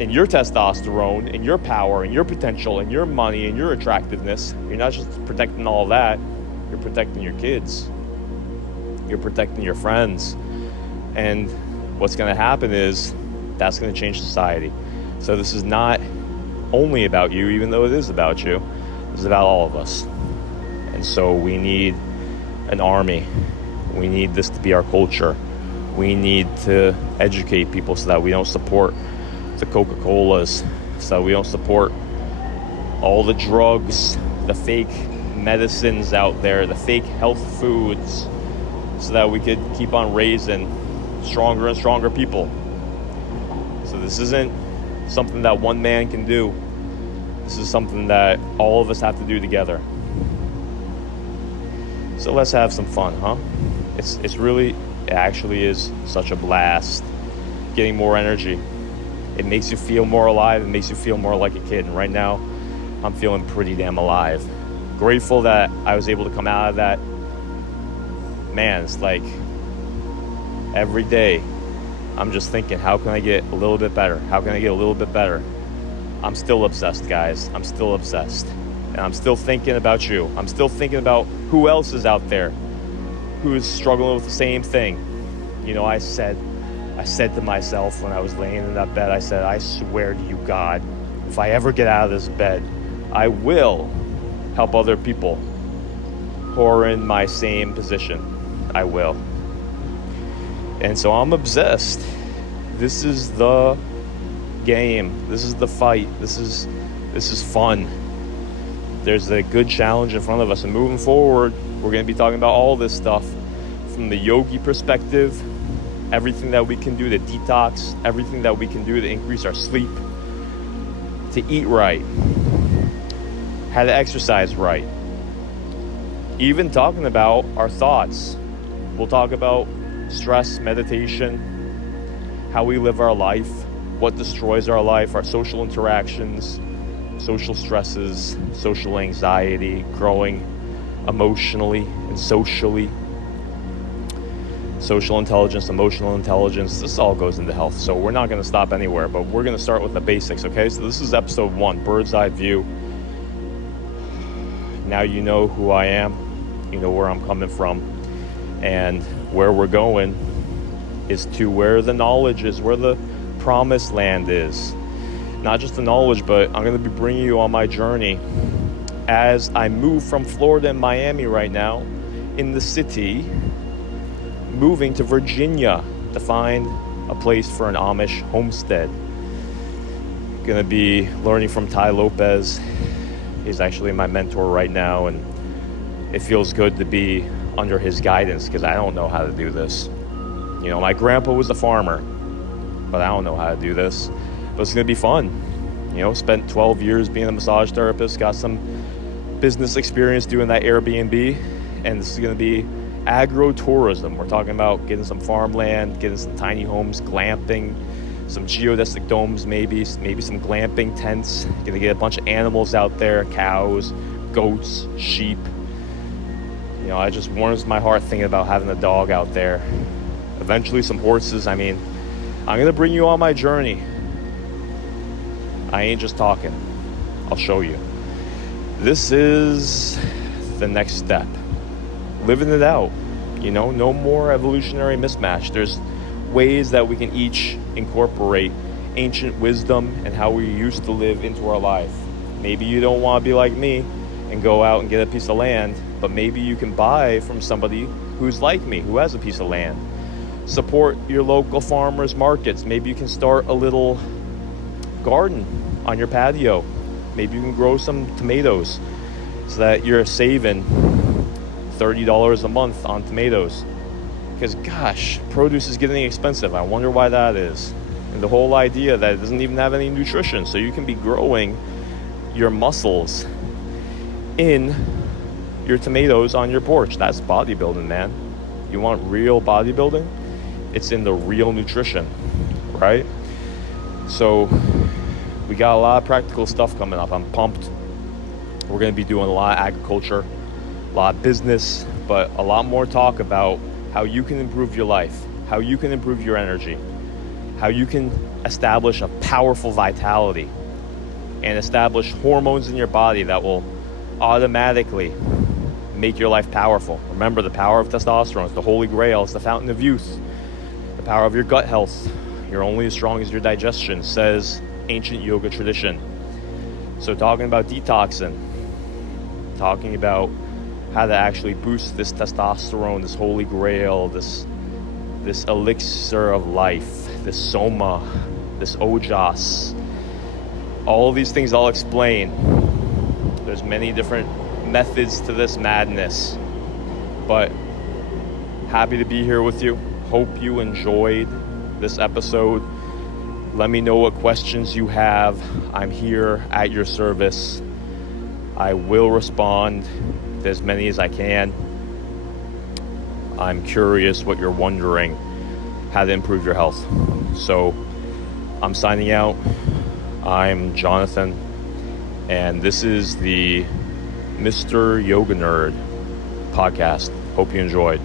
and your testosterone and your power and your potential and your money and your attractiveness. You're not just protecting all that, you're protecting your kids. You're protecting your friends. And what's going to happen is that's going to change society. So this is not only about you, even though it is about you. This is about all of us. And so we need an army. We need this to be our culture. We need to educate people so that we don't support the Coca-Colas, so that we don't support all the drugs, the fake medicines out there, the fake health foods, so that we could keep on raising stronger and stronger people. So this isn't something that one man can do. This is something that all of us have to do together. So let's have some fun, huh? It actually is such a blast getting more energy. It makes you feel more alive. It makes you feel more like a kid. And right now, I'm feeling pretty damn alive. Grateful that I was able to come out of that. Man, it's like every day I'm just thinking, how can I get a little bit better? How can I get a little bit better? I'm still obsessed, guys. I'm still obsessed. And I'm still thinking about you. I'm still thinking about who else is out there who is struggling with the same thing. You know, I said to myself when I was laying in that bed, I said, I swear to you, God, if I ever get out of this bed, I will help other people who are in my same position. I will. And so I'm obsessed. This is the game. This is the fight. This is fun. There's a good challenge in front of us. And moving forward, we're going to be talking about all this stuff from the yogi perspective, everything that we can do to detox, everything that we can do to increase our sleep, to eat right, how to exercise right, even talking about our thoughts. We'll talk about stress, meditation, how we live our life, what destroys our life, our social interactions, social stresses, social anxiety, growing emotionally and socially, social intelligence, emotional intelligence. This all goes into health. So we're not going to stop anywhere, but we're going to start with the basics, okay? So this is episode 1, Bird's Eye View. Now you know who I am, you know where I'm coming from, and where we're going is to where the knowledge is, where the promised land is. Not just the knowledge, but I'm going to be bringing you on my journey as I move from Florida and Miami right now in the city, moving to Virginia to find a place for an Amish homestead. Going to be learning from Ty Lopez. He's actually my mentor right now, and it feels good to be under his guidance because I don't know how to do this. You know, my grandpa was a farmer, but I don't know how to do this. But it's going to be fun. You know, spent 12 years being a massage therapist, got some business experience doing that Airbnb, and this is going to be agro-tourism. We're talking about getting some farmland, getting some tiny homes, glamping, some geodesic domes, maybe some glamping tents. Going to get a bunch of animals out there, cows, goats, sheep. You know, it just warms my heart thinking about having a dog out there. Eventually some horses. I mean, I'm going to bring you on my journey. I ain't just talking. I'll show you. This is the next step. Living it out. You know, no more evolutionary mismatch. There's ways that we can each incorporate ancient wisdom and how we used to live into our life. Maybe you don't want to be like me and go out and get a piece of land, but maybe you can buy from somebody who's like me, who has a piece of land. Support your local farmers markets. Maybe you can start a little garden on your patio. Maybe you can grow some tomatoes so that you're saving $30 a month on tomatoes. Because gosh, produce is getting expensive. I wonder why that is. And the whole idea that it doesn't even have any nutrition, so you can be growing your muscles in your tomatoes on your porch. That's bodybuilding, man. You want real bodybuilding? It's in the real nutrition, right? So we got a lot of practical stuff coming up. I'm pumped. We're going to be doing a lot of agriculture, a lot of business, but a lot more talk about how you can improve your life, how you can improve your energy, how you can establish a powerful vitality and establish hormones in your body that will automatically make your life powerful. Remember, the power of testosterone is the holy grail. It's the fountain of youth. The power of your gut health. You're only as strong as your digestion, says ancient yoga tradition. So talking about detoxing, talking about how to actually boost this testosterone, this holy grail, this elixir of life, this soma, this ojas. All of these things I'll explain. There's many different methods to this madness, but happy to be here with you. Hope you enjoyed this episode. Let me know what questions you have. I'm here at your service. I will respond to as many as I can. I'm curious what you're wondering, how to improve your health. So I'm signing out. I'm Jonathan, and this is the Mr. Yoga Nerd podcast. Hope you enjoyed.